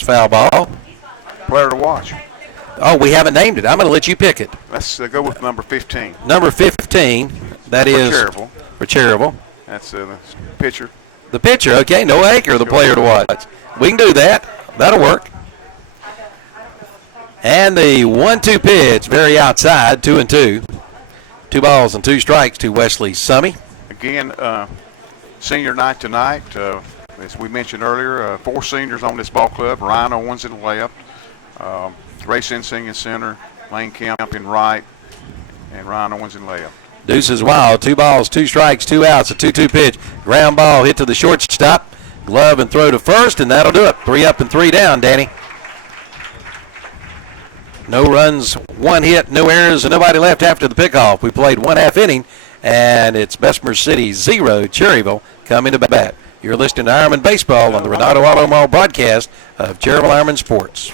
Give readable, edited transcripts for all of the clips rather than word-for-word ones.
foul ball. Player to watch. Oh, we haven't named it. I'm going to let you pick it. Let's go with number 15. Number 15, that is Cherryville. For Cherryville. That's the pitcher. The pitcher, okay. No Acre, the player to watch. We can do that. That'll work. And the 1-2 pitch, very outside, 2-2. 2 balls and 2 strikes to Wesley Summey. Again, senior night tonight. As we mentioned earlier, 4 seniors on this ball club. Ryan Owens in left, Ray Sensing in center, Lane Kemp in right, and Ryan Owens in left. Deuces wild, 2 balls, 2 strikes, 2 outs, a 2-2 pitch. Ground ball hit to the shortstop. Glove and throw to first, and that'll do it. 3 up and 3 down, Danny. No runs, 1 hit, no errors, and nobody left after the pickoff. We played 1/2 inning, and it's Bessemer City 0, Cherryville coming to bat. You're listening to Ironman Baseball on the Renato Auto Mall broadcast of Cherryville Ironman Sports.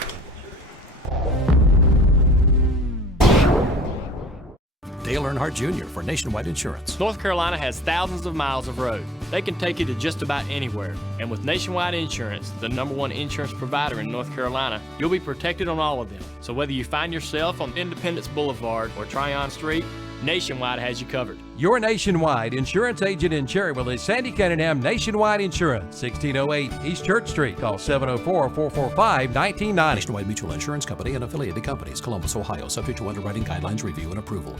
Dale Earnhardt Jr. for Nationwide Insurance. North Carolina has thousands of miles of road. They can take you to just about anywhere. And with Nationwide Insurance, the #1 insurance provider in North Carolina, you'll be protected on all of them. So whether you find yourself on Independence Boulevard or Tryon Street, Nationwide has you covered. Your Nationwide insurance agent in Cherryville is Sandy Cunningham Nationwide Insurance, 1608 East Church Street. Call 704-445-1990. Nationwide Mutual Insurance Company and affiliated companies, Columbus, Ohio, subject to underwriting guidelines, review, and approval.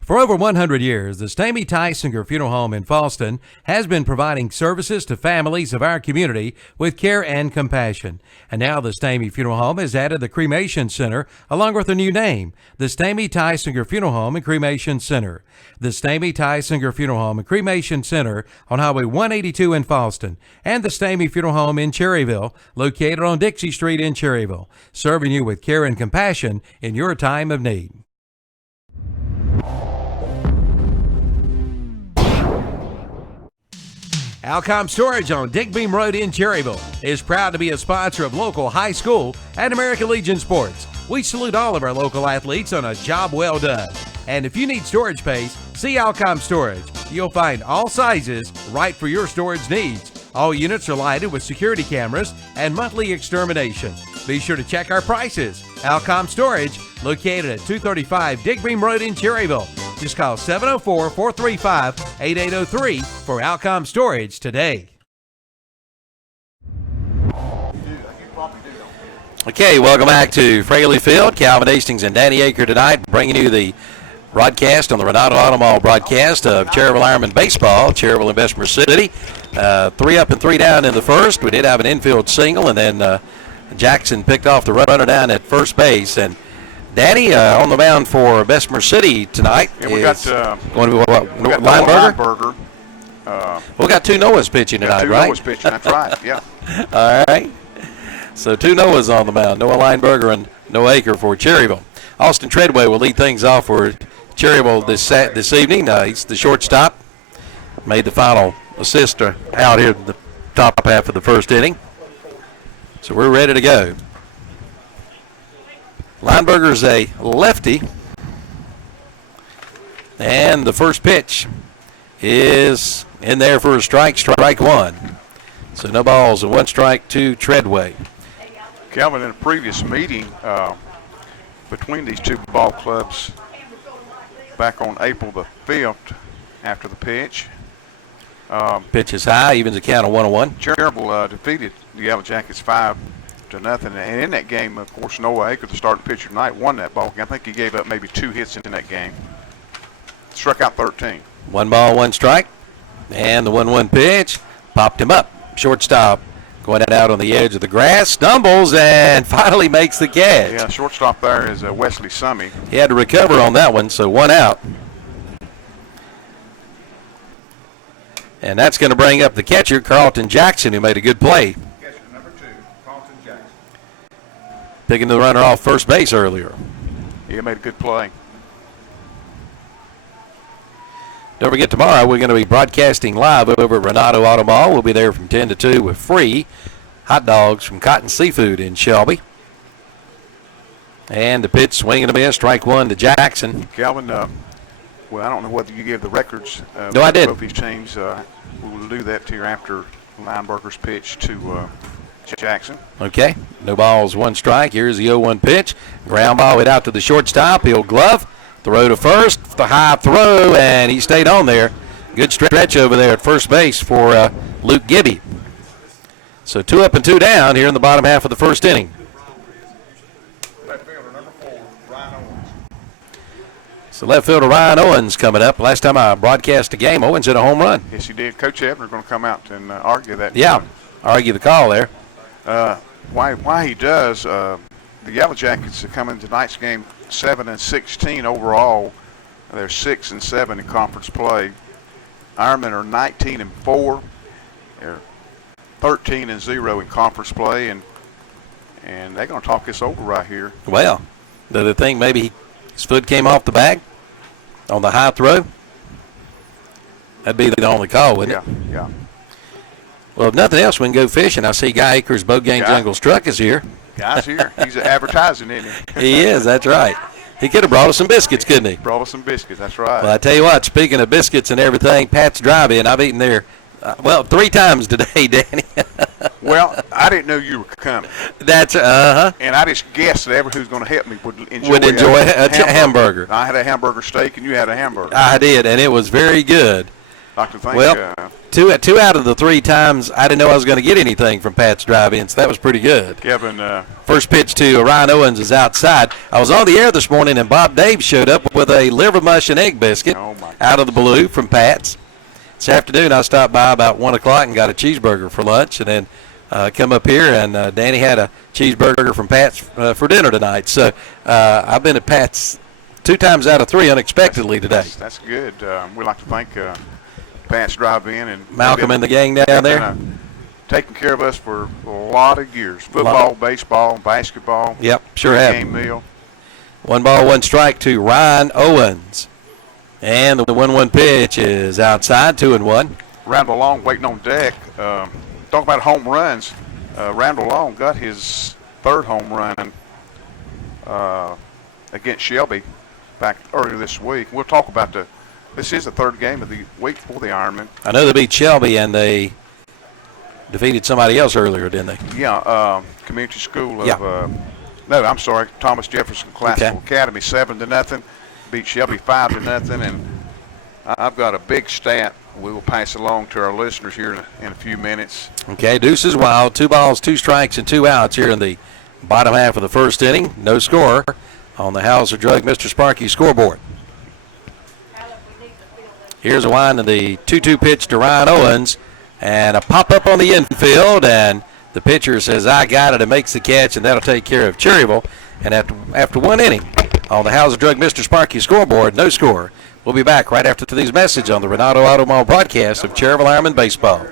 For over 100 years, the Stamey Tysinger Funeral Home in Fallston has been providing services to families of our community with care and compassion. And now the Stamey Funeral Home has added the Cremation Center along with a new name, the Stamey Tysinger Funeral Home and Cremation Center. The Stamey Tysinger Funeral Home and Cremation Center on Highway 182 in Fallston, and the Stamey Funeral Home in Cherryville, located on Dixie Street in Cherryville, serving you with care and compassion in your time of need. Alcom Storage on Dick Beam Road in Cherryville is proud to be a sponsor of local high school and American Legion sports. We salute all of our local athletes on a job well done. And if you need storage space, see Alcom Storage. You'll find all sizes right for your storage needs. All units are lighted with security cameras and monthly extermination. Be sure to check our prices. Alcom Storage, located at 235 Digbeam Road in Cherryville. Just call 704-435-8803 for Alcom Storage today. Okay, welcome back to Fraley Field. Calvin Hastings and Danny Aker tonight, bringing you the broadcast on the Renato Auto Mall broadcast of Cherryville Ironman Baseball, Cherryville and Bessemer City. 3 up and 3 down in the first. We did have an infield single, and then Jackson picked off the runner down at first base. And Danny on the mound for Bessemer City tonight. Yeah, we got Lineberger. We got 2 Noahs pitching tonight, right? 2 Noahs pitching, that's right, yeah. All right. So 2 Noahs on the mound, Noah Lineberger and Noah Aker for Cherryville. Austin Treadway will lead things off for Cherryville this evening. He's the shortstop. Made the final assist out here in the top half of the first inning. So we're ready to go. Lineberger's a lefty. And the first pitch is in there for a strike 1. So no balls and 1 strike to Treadway. Calvin, in a previous meeting between these 2 ball clubs back on April the 5th after the pitch. Pitch is high, evens a count of 1-1. Cherryville defeated the Yellow Jackets 5-0. And in that game, of course, Noah Aker, the starting pitcher tonight, won that ball game. I think he gave up maybe 2 hits in that game. Struck out 13. 1 ball, 1 strike. And the 1-1 pitch popped him up. Shortstop going out on the edge of the grass, stumbles, and finally makes the catch. Yeah, shortstop there is Wesley Summey. He had to recover on that one, so 1 out. And that's going to bring up the catcher, Carlton Jackson, who made a good play. Catcher number 2, Carlton Jackson. Picking the runner off first base earlier. He made a good play. Don't forget, tomorrow we're going to be broadcasting live over at Renato Auto Mall. We'll be there from 10 to 2 with free hot dogs from Cotton Seafood in Shelby. And the pitch, swing and a miss, strike 1 to Jackson. Calvin, well, I don't know whether you gave the records. No, I didn't. Both these teams. we'll do that here after Lineberger's pitch to Jackson. Okay, no balls, one strike. Here's the 0-1 pitch. Ground ball hit out to the shortstop. He'll glove. Throw to first. The high throw, and he stayed on there. Good stretch over there at first base for Luke Gibby. So 2 up and 2 down here in the bottom half of the first inning. Left fielder number 4, Ryan Owens. So left fielder Ryan Owens coming up. Last time I broadcast a game, Owens hit a home run. Yes, he did. Coach Ebner going to come out and argue that. Yeah, argue the call there. Why he does, the Yellow Jackets are coming tonight's game 7-16 overall. They're 6-7 in conference play. Ironmen are 19-4. They're 13-0 in conference play, and they're going to talk this over right here. Well, do they think maybe his foot came off the bag on the high throw? That'd be the only call, wouldn't it? Yeah. Well, if nothing else, we can go fishing. I see Guy Akers' Boat Gang Jungles truck is here. Guy's here. He's advertising, isn't he? He is, that's right. He could have brought us some biscuits, couldn't he? Brought us some biscuits, that's right. Well, I tell you what, speaking of biscuits and everything, Pat's Drive-In, I've eaten there, 3 times today, Danny. Well, I didn't know you were coming. That's, And I just guessed that everyone who's going to help me would enjoy a hamburger. I had a hamburger steak, and you had a hamburger. I did, and it was very good. I'd like to think, well, two out of the 3 times, I didn't know I was going to get anything from Pat's Drive-In, so that was pretty good. Kevin. First pitch to Ryan Owens is outside. I was on the air this morning, and Bob Dave showed up with a liver mush and egg biscuit out of the blue from Pat's. This afternoon, I stopped by about 1 o'clock and got a cheeseburger for lunch, and then come up here, and Danny had a cheeseburger from Pat's for dinner tonight. So I've been at Pat's 2 times out of 3 unexpectedly today. That's good. We'd like to thank Pat's Drive-In and Malcolm and the gang down there. Taking care of us for a lot of years. Football, baseball, basketball. Yep, sure have. Game meal. 1 ball, 1 strike to Ryan Owens. And the 1-1 pitch is outside, 2-1. Randall Long waiting on deck. Talk about home runs. Randall Long got his 3rd home run against Shelby back earlier this week. We'll talk about this is the 3rd game of the week for the Ironmen. I know they beat Shelby and they defeated somebody else earlier, didn't they? Yeah, Community School of Thomas Jefferson Classical Academy 7-0. Beat Shelby 5-0, and I've got a big stat we will pass along to our listeners here in a few minutes. Okay, Deuce is wild. 2 balls, 2 strikes, and 2 outs here in the bottom half of the first inning. No score on the Hauser Drug Mr. Sparky scoreboard. Here's a wind of the 2-2 pitch to Ryan Owens, and a pop-up on the infield, and the pitcher says, I got it, and makes the catch, and that'll take care of Cherryville. And after 1 inning on the Hauser Drug Mr. Sparky scoreboard, no score. We'll be back right after these messages on the Renato Auto Mall broadcast of Cherryville Ironman Baseball.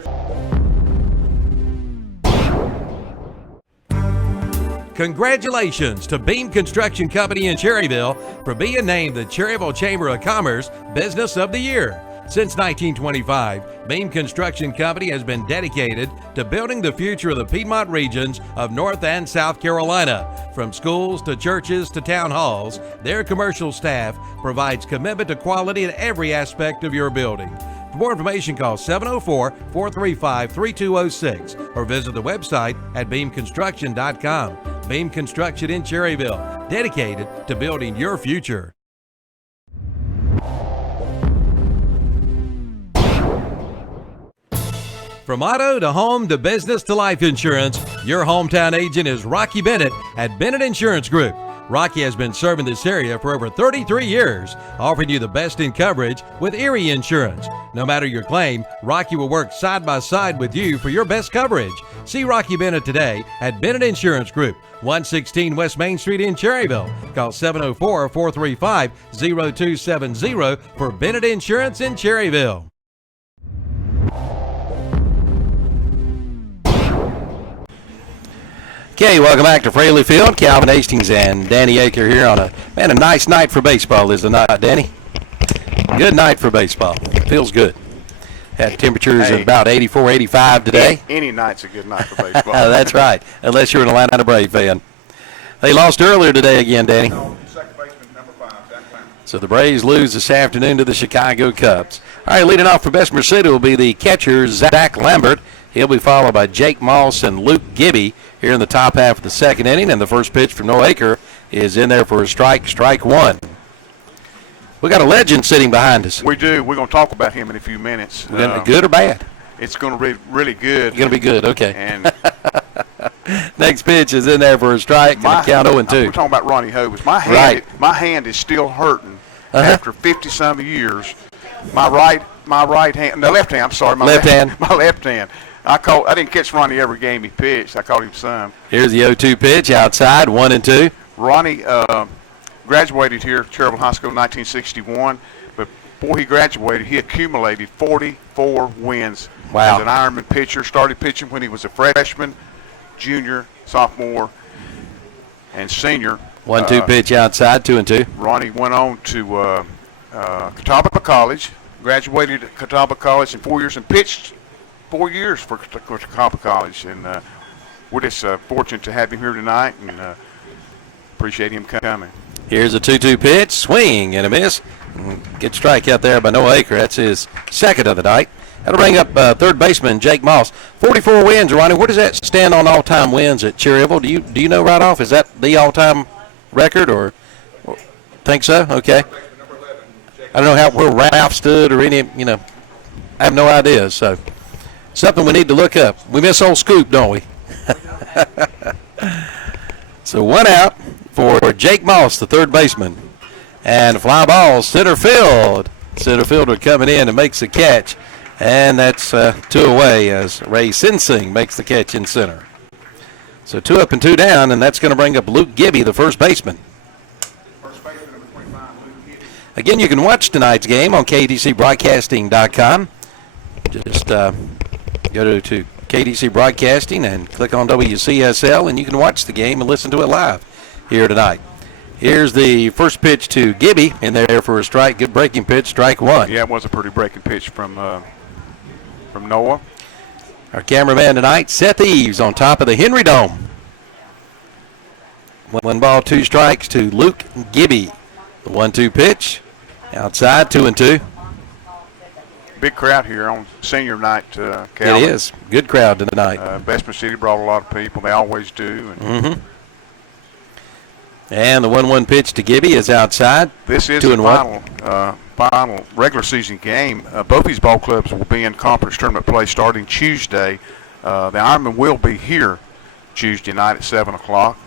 Congratulations to Beam Construction Company in Cherryville for being named the Cherryville Chamber of Commerce Business of the Year. Since 1925, Beam Construction Company has been dedicated to building the future of the Piedmont regions of North and South Carolina. From schools to churches to town halls, their commercial staff provides commitment to quality in every aspect of your building. For more information, call 704-435-3206 or visit the website at beamconstruction.com. Beam Construction in Cherryville, dedicated to building your future. From auto to home to business to life insurance, your hometown agent is Rocky Bennett at Bennett Insurance Group. Rocky has been serving this area for over 33 years, offering you the best in coverage with Erie Insurance. No matter your claim, Rocky will work side by side with you for your best coverage. See Rocky Bennett today at Bennett Insurance Group, 116 West Main Street in Cherryville. Call 704-435-0270 for Bennett Insurance in Cherryville. Okay, welcome back to Fraley Field. Calvin Hastings and Danny Aker here on a nice night for baseball, is it not, Danny? Good night for baseball. Feels good. Had temperatures of about 84, 85 today. Any night's a good night for baseball. That's right, unless you're an Atlanta Brave fan. They lost earlier today again, Danny. No, second baseman, number 5, Zach Clemens. So the Braves lose this afternoon to the Chicago Cubs. All right, leading off for Bessemer City will be the catcher, Zach Lambert. He'll be followed by Jake Moss and Luke Gibby here in the top half of the second inning. And the first pitch from Noah Aker is in there for a strike one. We got a legend sitting behind us. We do. We're going to talk about him in a few minutes. Good or bad? It's going to be really good. It's going to be good, okay. And next pitch is in there for a strike and a count 0-2. We're talking about Ronnie Hovis. My hand is still hurting after 50-some years. My right hand, the left hand, I'm sorry. My left hand. I didn't catch Ronnie every game he pitched. I caught him some. Here's the 0-2 pitch outside, 1-2. Ronnie graduated here at Cherryville High School in 1961, but before he graduated, he accumulated 44 wins as an Ironman pitcher. Started pitching when he was a freshman, junior, sophomore, and senior. 1-2 pitch outside, 2-2. Ronnie went on to Catawba College, graduated at Catawba College in 4 years, and pitched 4 years for Catawba College. And we're just fortunate to have him here tonight, and appreciate him coming. Here's a 2-2 pitch, swing and a miss. Good strikeout there by Noah Aker. That's his second of the night. That'll bring up third baseman Jake Moss. 44 wins, Ronnie. Where does that stand on all-time wins at Cherryville? Do you know right off? Is that the all-time record, or think so? Okay. I don't know where Ralph stood or any. I have no idea. So something we need to look up. We miss old Scoop, don't we? So one out for Jake Moss, the third baseman. And a fly ball, center field. Center fielder coming in and makes the catch. And that's 2 away as Ray Sinsing makes the catch in center. So 2 up and 2 down, and that's going to bring up Luke Gibby, the first baseman. Again, you can watch tonight's game on KDCBroadcasting.com. Just go to KDC Broadcasting and click on WCSL, and you can watch the game and listen to it live here tonight. Here's the first pitch to Gibby in there for a strike. Good breaking pitch, strike one. Yeah, it was a pretty breaking pitch from Noah. Our cameraman tonight, Seth Eves, on top of the Henry Dome. 1 ball, 2 strikes to Luke Gibby. The 1-2 pitch, outside, 2-2. Big crowd here on senior night, Calvin. It is. Good crowd tonight. Bessemer City brought a lot of people. They always do. And the 1-1 pitch to Gibby is outside. This is the final regular season game. Both these ball clubs will be in conference tournament play starting Tuesday. The Ironman will be here Tuesday night at 7 o'clock.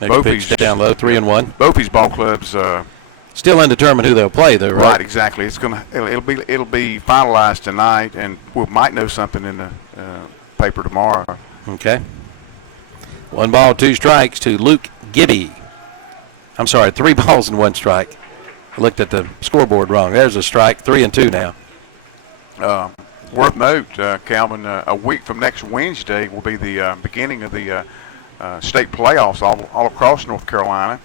Next pitch down low, 3-1. Both these ball clubs still undetermined who they'll play, though, right? Right, exactly. It'll be finalized tonight, and we might know something in the paper tomorrow. Okay. 1 ball, 2 strikes to Luke Gibby. I'm sorry, 3 balls and 1 strike. I looked at the scoreboard wrong. There's a strike, 3-2 now. Worth note, Calvin, a week from next Wednesday will be the beginning of the state playoffs all across North Carolina.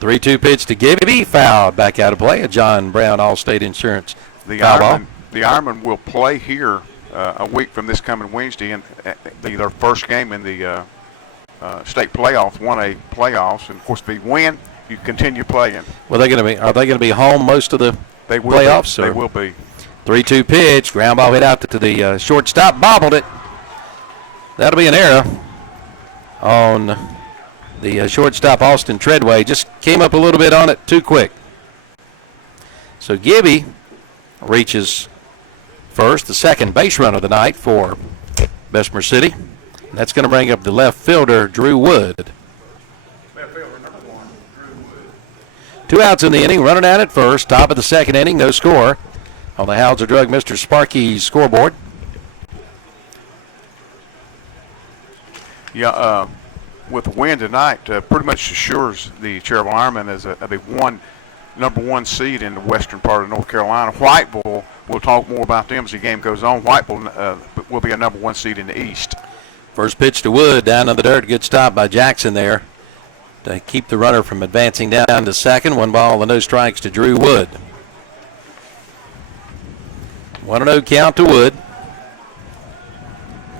3-2 pitch to Gibby, fouled back out of play. A John Brown All-State Insurance foul ball. The Ironmen will play here a week from this coming Wednesday in their first game in the state playoffs, 1A playoffs, and of course, if they win, you continue playing. Well, are they going to be home most of the playoffs? They will be. 3-2 pitch, ground ball hit out to the shortstop, bobbled it. That'll be an error on the shortstop, Austin Treadway. Just came up a little bit on it too quick. So Gibby reaches first, the second base run of the night for Bessemer City. That's going to bring up the left fielder, Drew Wood. 2 outs in the inning, running out at first. Top of the second inning, no score on the Howzer Drug Mr. Sparky's scoreboard. Yeah, with the win tonight, pretty much assures the Cherryville Ironmen as a number one seed in the western part of North Carolina. Whiteville, we'll talk more about them as the game goes on. Whiteville will be a number 1 seed in the east. First pitch to Wood, down on the dirt. Good stop by Jackson there to keep the runner from advancing down to second. 1 ball and no strikes to Drew Wood. 1-0 count to Wood.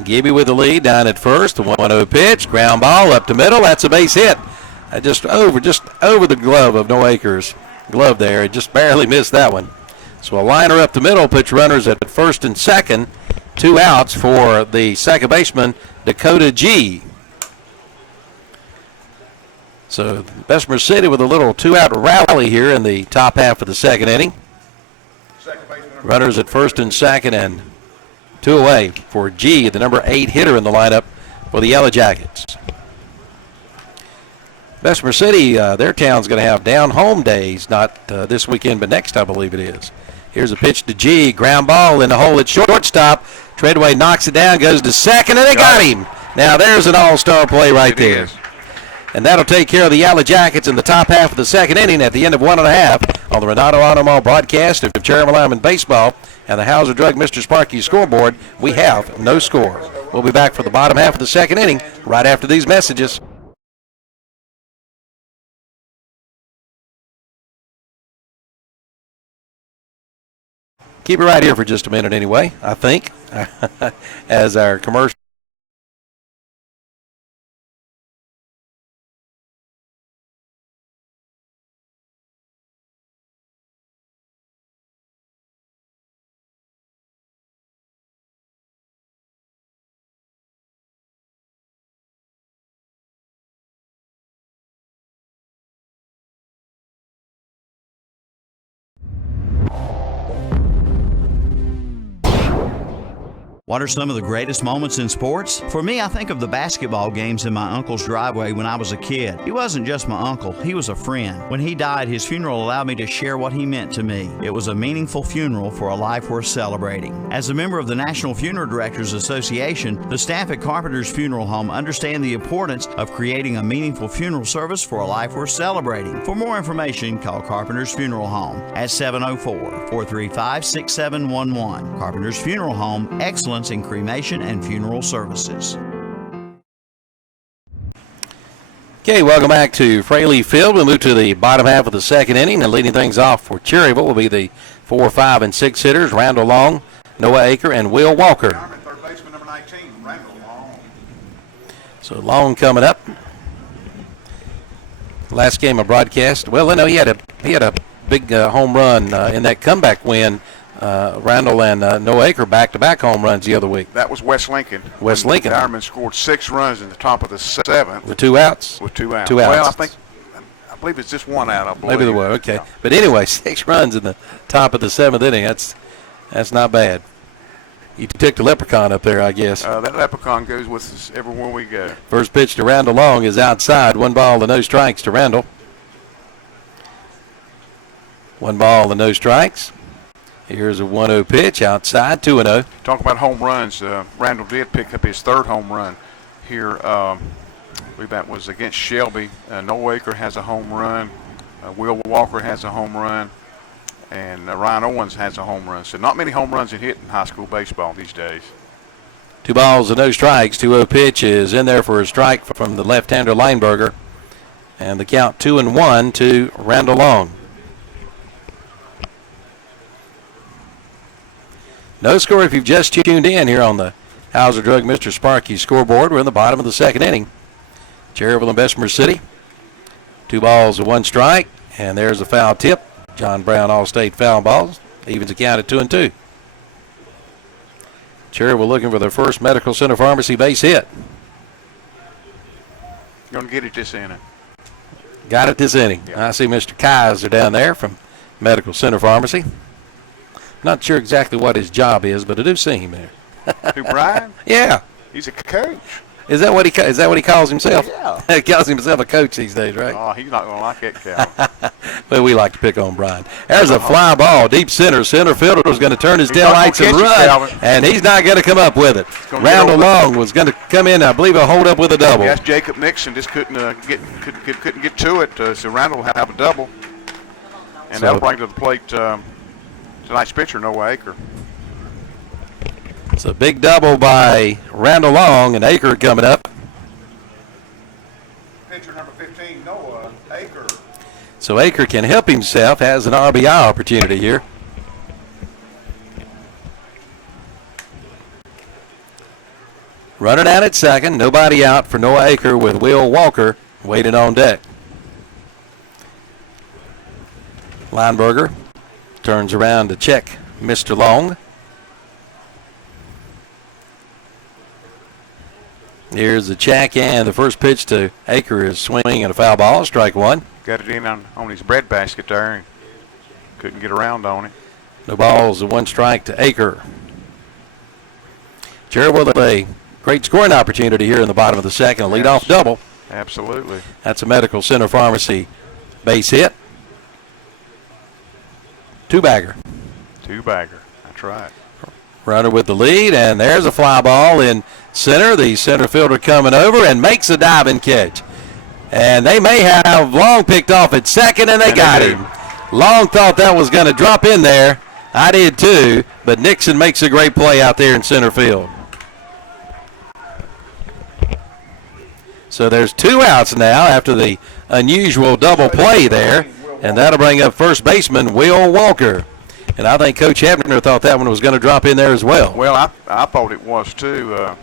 Gibby with the lead down at first. The 1-0 pitch, ground ball up the middle. That's a base hit just over the glove of Noah Akers' glove there. It just barely missed that one. So a liner up the middle, puts runners at first and second. 2 outs for the second baseman, Dakota G. So Bessemer City with a little 2-out rally here in the top half of the second inning. Runners at first and second, and 2 away for G, the number 8 hitter in the lineup for the Yellow Jackets. Bessemer City, their town's going to have down home days, not this weekend, but next, I believe it is. Here's a pitch to G, ground ball in the hole at shortstop. Treadway knocks it down, goes to second, and they got him. Now there's an all-star play right there. And that'll take care of the Yellow Jackets in the top half of the second inning at the end of 1.5 on the Renato Automall broadcast of Cherryville Ironman Baseball and the Hauser Drug Mr. Sparky scoreboard. We have no score. We'll be back for the bottom half of the second inning right after these messages. Keep it right here for just a minute anyway, I think, as our commercial. What are some of the greatest moments in sports? For me, I think of the basketball games in my uncle's driveway when I was a kid. He wasn't just my uncle, he was a friend. When he died, his funeral allowed me to share what he meant to me. It was a meaningful funeral for a life worth celebrating. As a member of the National Funeral Directors Association, the staff at Carpenter's Funeral Home understand the importance of creating a meaningful funeral service for a life worth celebrating. For more information, call Carpenter's Funeral Home at 704-435-6711. Carpenter's Funeral Home, excellence in cremation and funeral services. Okay, welcome back to Fraley Field. We'll move to the bottom half of the second inning, and leading things off for Cherryville will be the 4, 5, and 6 hitters, Randall Long, Noah Aker, and Will Walker. Third baseman number 19, Randall Long. So Long coming up. Last game of broadcast. Well, I know he had a big home run in that comeback win. Randall and Noah Aker back-to-back home runs the other week. That was West Lincoln. West Lincoln. The Ironman scored 6 runs in the top of the 7th. With 2 outs? With 2 outs. 2 outs. Well, I believe it's just 1 out, I believe. Maybe the way, okay. Yeah. But anyway, 6 runs in the top of the 7th inning. That's not bad. You took the leprechaun up there, I guess. That leprechaun goes with us everywhere we go. First pitch to Randall Long is outside. 1 ball and no strikes to Randall. 1 ball and no strikes. Here's a 1-0 pitch outside, 2-0. Talk about home runs. Randall did pick up his 3rd home run here. I believe that was against Shelby. Noah Aker has a home run. Will Walker has a home run. And Ryan Owens has a home run. So not many home runs are hit in high school baseball these days. 2 balls and no strikes. 2-0 pitch is in there for a strike from the left-hander Lineberger. And the count 2-1 to Randall Long. No score if you've just tuned in here on the Hauser Drug Mr. Sparky scoreboard. We're in the bottom of the second inning. Cherryville and Bessemer City. 2 balls and 1 strike. And there's a foul tip. John Brown All-State foul balls. Evens the count at 2-2. Cherryville looking for their first Medical Center Pharmacy base hit. Going to get it this inning. Got it this inning. Yeah. I see Mr. Kaiser down there from Medical Center Pharmacy. Not sure exactly what his job is, but I do see him there. Who, Brian? Yeah. He's a coach. Is that what he calls himself? Yeah. He calls himself a coach these days, right? Oh, he's not going to like it, Calvin. Well, we like to pick on Brian. There's a fly ball, deep center. Center fielder's going to turn his taillights and run, and he's not going to come up with it. Randall Long was going to come in. I believe he'll hold up with a double. Yes, Jacob Nixon just couldn't get to it, so Randall will have a double. And that'll bring to the plate tonight's pitcher, Noah Aker. It's a big double by Randall Long, and Aker coming up. Pitcher number 15, Noah Aker. So Aker can help himself, has an RBI opportunity here. Running out at second, nobody out for Noah Aker with Will Walker waiting on deck. Lineberger turns around to check Mr. Long. Here's the check, and the first pitch to Aker is swinging and a foul ball, strike one. Got it in on his breadbasket there and couldn't get around on it. No balls, and one strike to Aker. Cherryville with a great scoring opportunity here in the bottom of the second, a leadoff double. Absolutely. That's a Medical Center Pharmacy base hit. Two-bagger. Two-bagger, that's right. Runner with the lead, and there's a fly ball in center. The center fielder coming over and makes a diving catch. And they may have Long picked off at second, and they got him. Long thought that was going to drop in there. I did too, but Nixon makes a great play out there in center field. So there's 2 outs now after the unusual double play there, and that'll bring up first baseman Will Walker. And I think Coach Hebner thought that one was going to drop in there as well. Well, I thought it was too,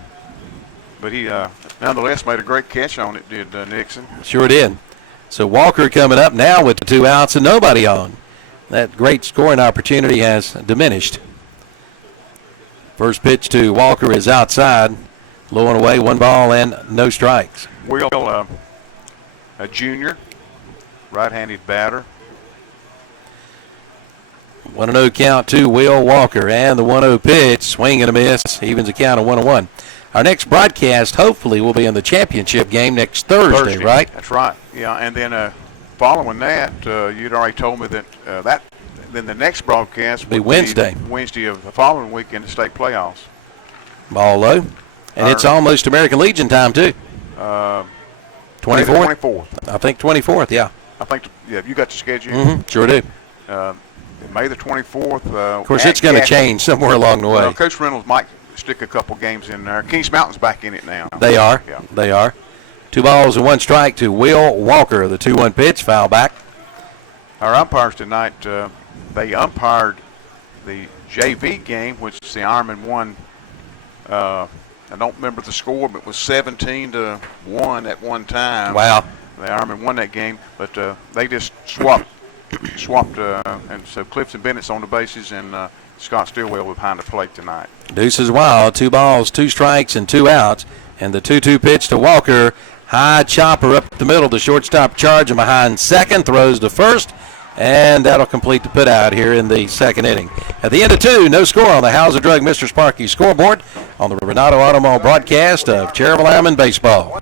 but he nonetheless made a great catch on it, did Nixon. Sure did. So Walker coming up now with 2 outs and nobody on. That great scoring opportunity has diminished. First pitch to Walker is outside, low and away, 1 ball and no strikes. Will, a junior, right-handed batter. 1-0 count to Will Walker, and the 1-0 pitch, swing and a miss, evens a count of 1-1. Our next broadcast hopefully will be in the championship game next Thursday, right? That's right. Yeah, and then following that, you'd already told me that then the next broadcast would be Wednesday. Wednesday of the following week in the state playoffs. Ball low, and it's almost American Legion time too. 24th. 24th. I think 24th. Yeah. I think. Yeah, you got the schedule. Mm-hmm. Sure do. May the 24th. Of course, it's going to change somewhere along the way. Well, Coach Reynolds might stick a couple games in there. Kings Mountain's back in it now. They are. Yeah. They are. 2 balls and 1 strike to Will Walker. The 2-1 pitch, foul back. Our umpires tonight, they umpired the JV game, which the Ironman won. I don't remember the score, but it was 17-1 at one time. Wow. The Ironman won that game, but they just swapped, and so Clifton Bennett's on the bases, and Scott Stillwell behind the plate tonight. Deuces wild, 2 balls, 2 strikes, and 2 outs. And the 2-2 pitch to Walker. High chopper up the middle. The shortstop charging behind second. Throws to first. And that'll complete the put out here in the second inning. At the end of 2, no score on the Hauser Drug Mr. Sparky scoreboard on the Renato Automall broadcast of Cherryville Ironman Baseball.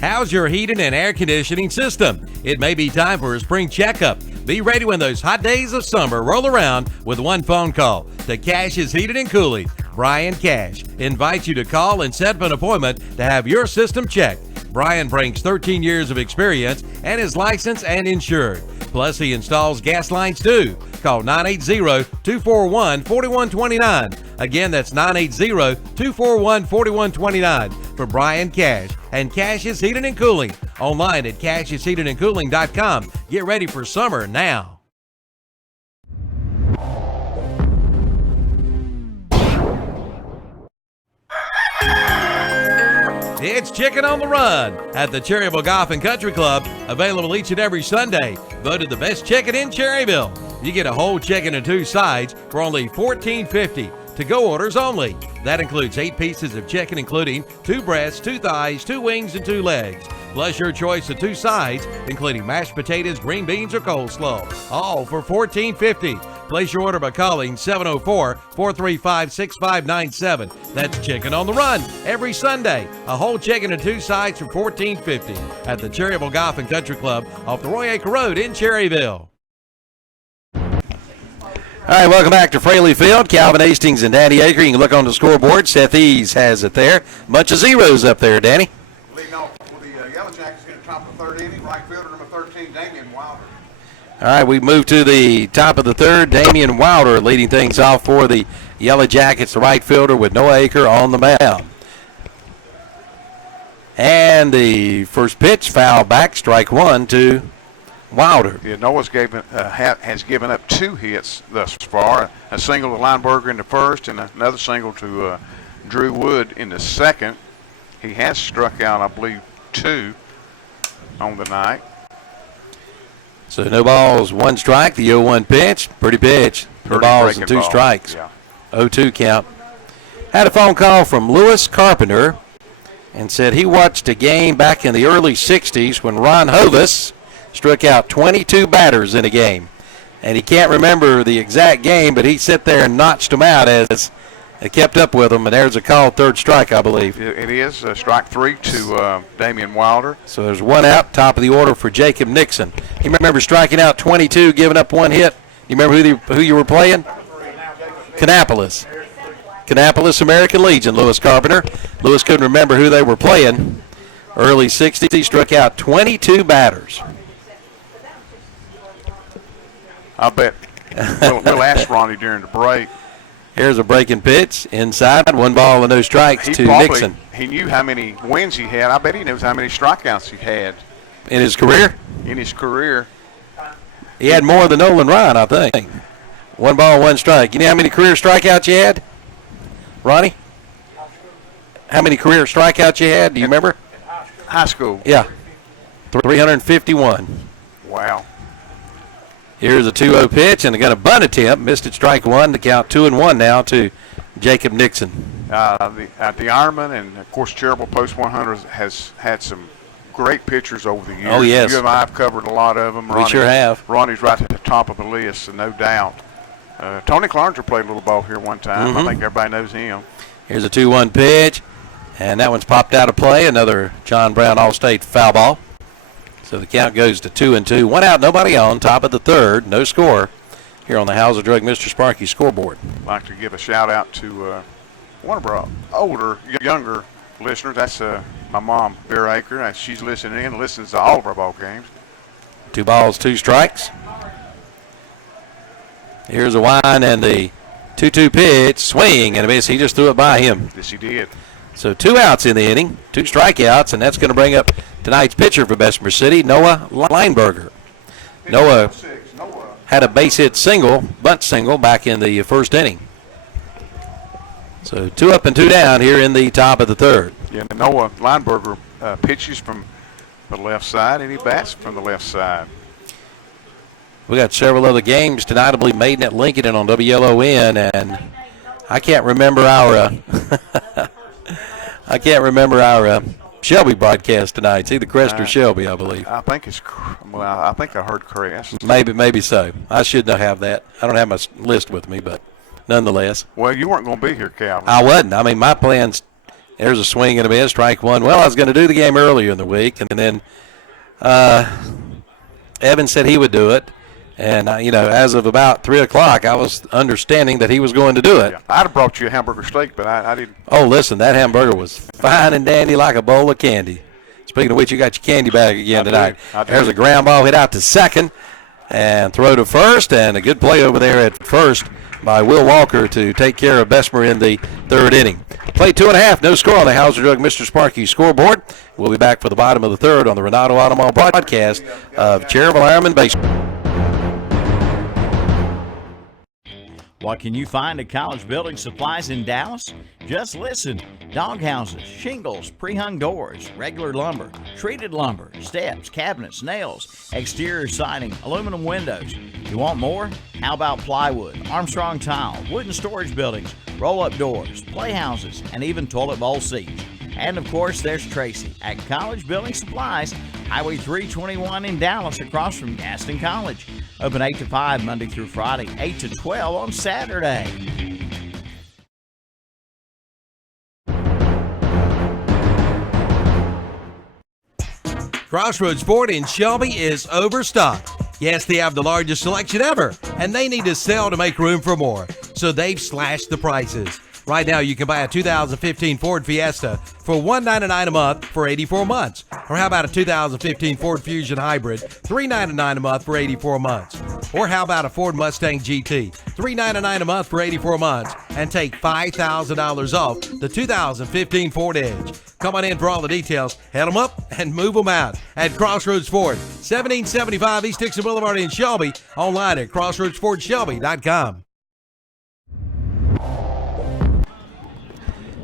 How's your heating and air conditioning system? It may be time for a spring checkup. Be ready when those hot days of summer roll around with one phone call to Cash's Heating and Cooling. Brian Cash invites you to call and set up an appointment to have your system checked. Brian brings 13 years of experience and is licensed and insured. Plus, he installs gas lines too. Call 980-241-4129. Again, that's 980-241-4129 for Brian Cash and Cash's Heating and Cooling. Online at cashesheatingandcooling.com. Get ready for summer now. It's Chicken on the Run at the Cherryville Golf and Country Club, available each and every Sunday. Voted the best chicken in Cherryville. You get a whole chicken and 2 sides for only $14.50. To-go orders only. That includes 8 pieces of chicken, including 2 breasts, 2 thighs, 2 wings, and 2 legs. Plus your choice of 2 sides, including mashed potatoes, green beans, or coleslaw. All for $14.50. Place your order by calling 704-435-6597. That's Chicken on the Run every Sunday. A whole chicken and 2 sides for $14.50 at the Cherryville Golf and Country Club off the Roy Acre Road in Cherryville. All right, welcome back to Fraley Field. Calvin Hastings and Danny Aker. You can look on the scoreboard. Seth Ease has it there. Bunch of zeros up there, Danny. Leading off for the Yellow Jackets in the top of the 3rd inning, right fielder number 13, Damian Wilder. All right, we move to the top of the 3rd. Damian Wilder leading things off for the Yellow Jackets, the right fielder with Noah Aker on the mound. And the first pitch, foul back, strike 1 to Wilder. Yeah, Noah's has given up 2 hits thus far. A single to Lineberger in the first and another single to Drew Wood in the second. He has struck out, I believe, 2 on the night. So no balls, 1 strike. The 0-1 pitch. Pretty pitch. No Pretty balls breaking and 2 ball. strikes. Yeah. 0-2 count. Had a phone call from Lewis Carpenter and said he watched a game back in the early 60s when Ron Hovis struck out 22 batters in a game. And he can't remember the exact game, but he sat there and notched them out as they kept up with them. And there's a called 3rd strike, I believe. It is strike 3 to Damian Wilder. So there's 1 out, top of the order for Jacob Nixon. You remember striking out 22, giving up 1 hit? You remember who you were playing? Kannapolis. Kannapolis American Legion, Lewis Carpenter. Lewis couldn't remember who they were playing. Early 60s, he struck out 22 batters. I bet we'll ask Ronnie during the break. Here's a breaking pitch inside, 1 ball and no strikes to Nixon. He knew how many wins he had. I bet he knows how many strikeouts he had In his career, in his career. he had more than Nolan Ryan, I think. 1 ball, 1 strike. You know how many career strikeouts you had, Ronnie? How many career strikeouts you had? Do you remember? High school. Yeah, 351. Wow. Here's a 2-0 pitch, and they got a bunt attempt. Missed it, strike 1 to count 2-1 now to Jacob Nixon. The Ironman and, of course, Cherryville Post 100 has had some great pitchers over the years. Oh, yes. You and I have covered a lot of them. We sure have. Ronnie's right at the top of the list, so no doubt. Tony Cloninger played a little ball here one time. I think everybody knows him. Here's a 2-1 pitch, and that one's popped out of play. Another John Brown All-State foul ball. So the count goes to 2-2. 1 out, nobody on. Top of the 3rd, no score here on the Hauser Drug Mr. Sparky scoreboard. I'd like to give a shout-out to one of our younger listeners. That's my mom, Bear Aker. She's listening in, listens to all of our ball games. 2 balls, 2 strikes. Here's a wind and the 2-2 pitch, swing and a miss. He just threw it by him. Yes, he did. So 2 outs in the inning, 2 strikeouts, and that's going to bring up tonight's pitcher for Bessemer City, Noah Lineberger. Noah had a base hit single, bunt single, back in the 1st inning. So 2 up and 2 down here in the top of the 3rd. Yeah, Noah Lineberger pitches from the left side, and he bats from the left side. We got several other games tonight. I believe Maiden at Lincoln and on WLON, and I can't remember our Shelby broadcast tonight. It's either Crest or Shelby, I believe. I think I think I heard Crest. Maybe so. I should not have that. I don't have my list with me, but nonetheless. Well, you weren't going to be here, Calvin. I wasn't. I mean, my plans, there's a swing and a miss, strike 1. Well, I was going to do the game earlier in the week, and then Evan said he would do it. And, as of about 3 o'clock, I was understanding that he was going to do it. Yeah. I'd have brought you a hamburger steak, but I didn't. Oh, listen, that hamburger was fine and dandy like a bowl of candy. Speaking of which, you got your candy bag again tonight. There's a ground ball hit out to second and throw to first, and a good play over there at first by Will Walker to take care of Bessemer in the 3rd inning. Play 2.5, no score on the Hauser Drug Mr. Sparky scoreboard. We'll be back for the bottom of the 3rd on the Renato Automall broadcast of Cherryville Ironman Baseball. What can you find at College Building Supplies in Dallas? Just listen. Dog houses, shingles, pre-hung doors, regular lumber, treated lumber, steps, cabinets, nails, exterior siding, aluminum windows. You want more? How about plywood, Armstrong tile, wooden storage buildings, roll-up doors, playhouses, and even toilet bowl seats. And of course, there's Tracy at College Building Supplies, Highway 321 in Dallas, across from Gaston College. Open 8 to 5 Monday through Friday, 8 to 12 on Saturday. Crossroads Ford in Shelby is overstocked. Yes, they have the largest selection ever, and they need to sell to make room for more. So they've slashed the prices. Right now, you can buy a 2015 Ford Fiesta for $199 a month for 84 months. Or how about a 2015 Ford Fusion Hybrid, $399 a month for 84 months. Or how about a Ford Mustang GT, $399 a month for 84 months, and take $5,000 off the 2015 Ford Edge. Come on in for all the details. Head them up and move them out at Crossroads Ford, 1775 East Dixon Boulevard in Shelby. Online at crossroadsfordshelby.com.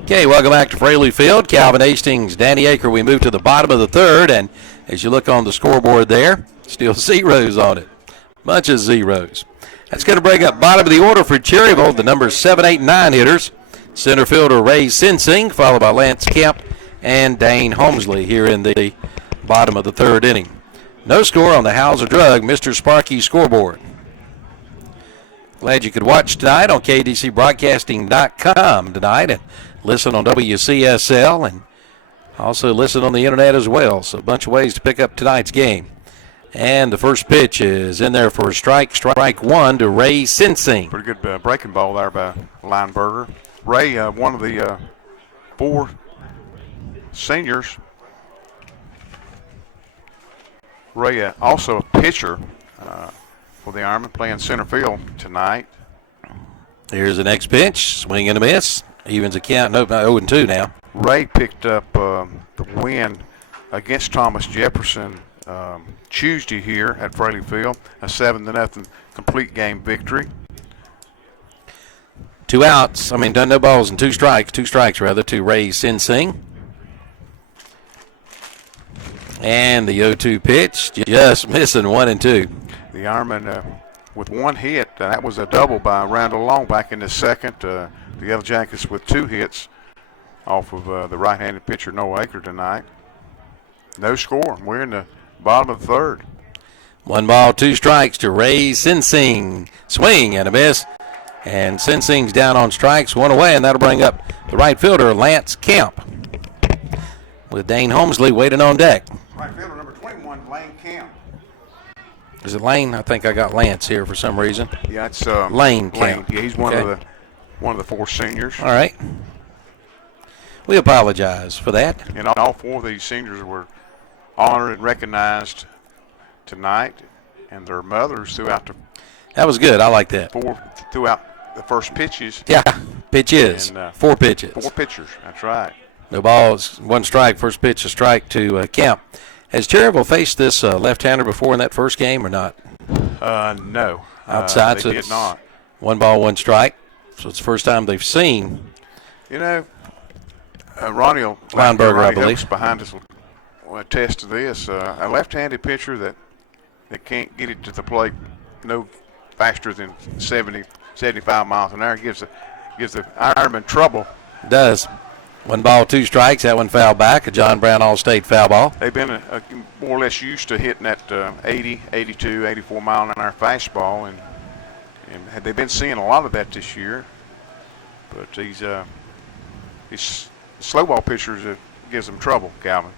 Okay, welcome back to Fraley Field. Calvin Hastings, Danny Aker. We move to the bottom of the 3rd, and As you look on the scoreboard there, still zeros on it. Bunch of zeros. That's going to bring up bottom of the order for Cherryville, the numbers 7, 8, and 9 hitters. Center fielder Ray Sensing, followed by Lance Kemp and Dane Holmesley here in the bottom of the third inning. No score on the Hauser Drug Mr. Sparky scoreboard. Glad you could watch tonight on KDCBroadcasting.com tonight and listen on WCSL and also listen on the internet as well. So a bunch of ways to pick up tonight's game. And the first pitch is in there for a strike one to Ray Sensing. Pretty good breaking ball there by Lineberger. Ray, one of the 4 seniors. Ray, also a pitcher for the Ironmen, playing center field tonight. Here's the next pitch. Swing and a miss. Evens the count. No, 0-2 now. Ray picked up the win against Thomas Jefferson Tuesday here at Fraley Field. A 7-0 complete game victory. 2 outs. No balls and 2 strikes. 2 strikes, rather, to Ray Sensing. And the 0-2 pitch, just missing 1 and 2. The Ironmen with 1 hit. That was a double by Randall Long back in the second. The Yellow Jackets with 2 hits off of the right-handed pitcher Noah Aker tonight. No score. We're in the bottom of the third. 1 ball, 2 strikes to Ray Sensing. Swing and a miss. And Sensing's down on strikes, 1 away, and that'll bring up the right fielder, Lance Kemp, with Dane Holmesley waiting on deck. Right fielder number 21, Lane Kemp. Is it Lane? I think I got Lance here for some reason. Yeah, it's Lane Kemp. Yeah, he's one of the 4 seniors. All right. We apologize for that. And all 4 of these seniors were honored and recognized tonight, and their mothers throughout That was good. I like that. throughout the first pitches. Yeah, pitches. And, 4 pitches. 4 pitchers. That's right. No balls, 1 strike. First pitch, a strike to Kemp. Has Cherryville faced this left-hander before in that first game or not? No. Outside, they did not. 1 ball, 1 strike. So it's the first time they've seen. Ronnie Lineberger, I believe, Hilks behind us will attest to this. A left-handed pitcher that can't get it to the plate no faster than 70, 75 miles an hour gives the Ironman trouble. Does. 1 ball, 2 strikes. That one fouled back. A John Brown All-State foul ball. They've been more or less used to hitting that 80, 82, 84 mile an hour fastball, and they've been seeing a lot of that this year. But these slow ball pitchers, it gives them trouble, Calvin.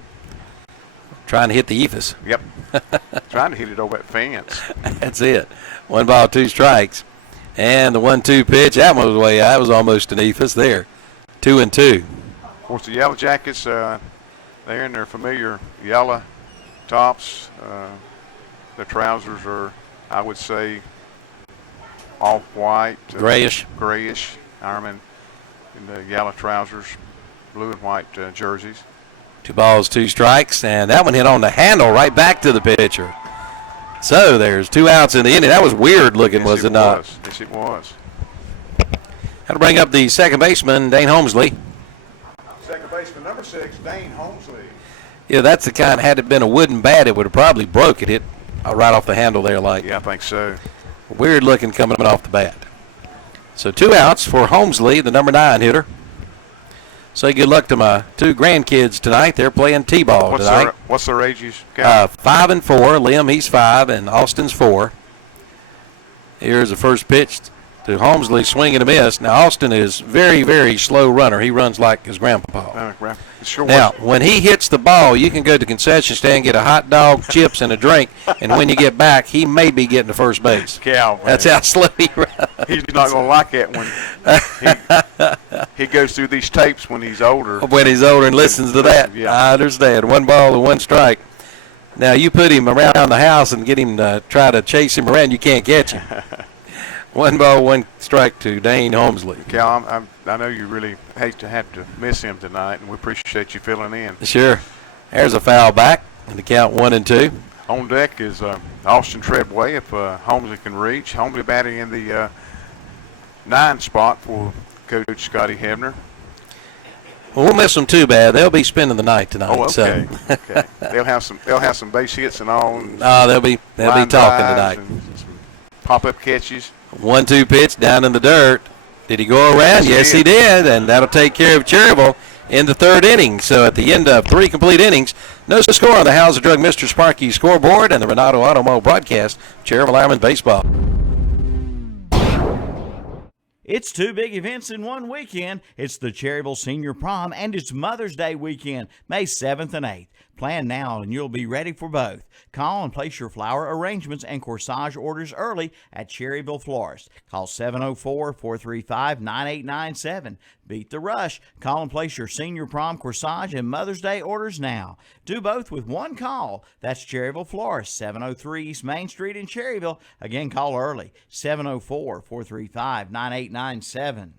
Trying to hit the ephus. Yep. Trying to hit it over that fence. That's it. 1 ball, 2 strikes. And the 1-2 pitch, that one was way out. That was almost an ephus there. 2 and 2. Of course, the Yellow Jackets, they're in their familiar yellow tops. Their trousers are, I would say, off-white. Grayish. Grayish. Ironman in the yellow trousers, blue and white jerseys. 2 balls, 2 strikes, and that one hit on the handle right back to the pitcher. So there's 2 outs in the inning. That was weird looking, was it not? Yes, it was. That'll bring up the second baseman, Dane Holmesley. Second baseman, number 6, Dane Holmesley. Yeah, that's the kind. Had it been a wooden bat, it would have probably broke it. Hit right off the handle there, like. Yeah, I think so. Weird looking coming off the bat. So 2 outs for Holmesley, the number 9 hitter. Say good luck to my 2 grandkids tonight. They're playing T-ball tonight. What's their ages? 5 and 4. Liam, he's 5, and Austin's 4. Here's the first pitch to Holmesley, swing and a miss. Now, Austin is very, very slow runner. He runs like his grandpa. Sure now, when he hits the ball, you can go to the concession stand, get a hot dog, chips, and a drink, and when you get back, he may be getting to first base. Cal, that's how slow he runs. He's not going to like it when he goes through these tapes when he's older. When he's older and listens to that. Yeah. I understand. 1 ball and 1 strike. Now, you put him around the house and get him to try to chase him around, you can't catch him. 1 ball, 1 strike to Dane Holmesley. Cal, I know you really hate to have to miss him tonight, and we appreciate you filling in. Sure. There's a foul back, and the count 1 and 2. On deck is Austin Treadway, if Holmesley can reach. Holmesley batting in the 9 spot for Coach Scotty Hebner. Well, we'll miss them too bad. They'll be spending the night tonight. Oh, okay. So. Okay. They'll have some base hits and all. And they'll be talking tonight. Some pop-up catches. 1-2 pitch down in the dirt. Did he go around? Yes, he did, and that'll take care of Cherryville in the third inning. So at the end of 3 complete innings, no score on the How's Drug Mr. Sparky scoreboard and the Renato Automobile broadcast. Cherryville Ironman Baseball. It's 2 big events in one weekend. It's the Cherryville Senior Prom and it's Mother's Day weekend, May 7th and 8th. Plan now and you'll be ready for both. Call and place your flower arrangements and corsage orders early at Cherryville Florist. Call 704-435-9897. Beat the rush. Call and place your senior prom corsage and Mother's Day orders now. Do both with one call. That's Cherryville Florist, 703 East Main Street in Cherryville. Again, call early, 704-435-9897.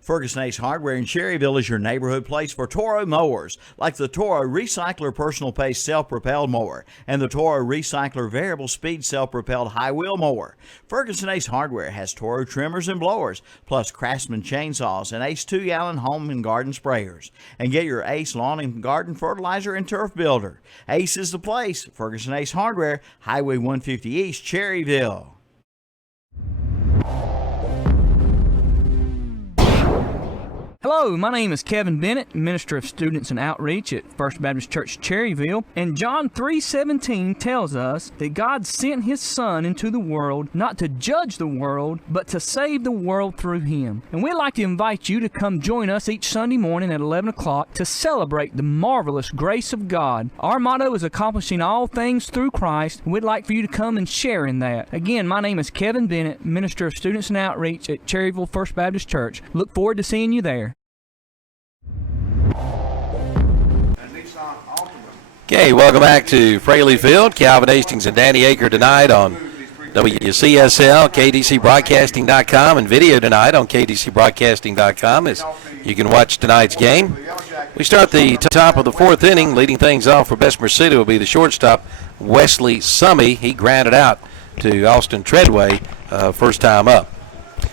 Ferguson Ace Hardware in Cherryville is your neighborhood place for Toro mowers, like the Toro Recycler Personal Pace Self-Propelled Mower and the Toro Recycler Variable Speed Self-Propelled High Wheel Mower. Ferguson Ace Hardware has Toro trimmers and blowers, plus Craftsman chainsaws and Ace 2-gallon home and garden sprayers. And get your Ace lawn and garden fertilizer and turf builder. Ace is the place. Ferguson Ace Hardware, Highway 150 East, Cherryville. Hello, my name is Kevin Bennett, Minister of Students and Outreach at First Baptist Church Cherryville, and John 3:17 tells us that God sent His Son into the world not to judge the world, but to save the world through Him. And we'd like to invite you to come join us each Sunday morning at 11 o'clock to celebrate the marvelous grace of God. Our motto is accomplishing all things through Christ, and we'd like for you to come and share in that. Again, my name is Kevin Bennett, Minister of Students and Outreach at Cherryville First Baptist Church. Look forward to seeing you there. Okay, welcome back to Fraley Field. Calvin Hastings and Danny Aker tonight on WCSL, KDCBroadcasting.com, and video tonight on KDCBroadcasting.com as you can watch tonight's game. We start the top of the 4th inning. Leading things off for Bessemer City will be the shortstop, Wesley Summey. He grounded out to Austin Treadway first time up.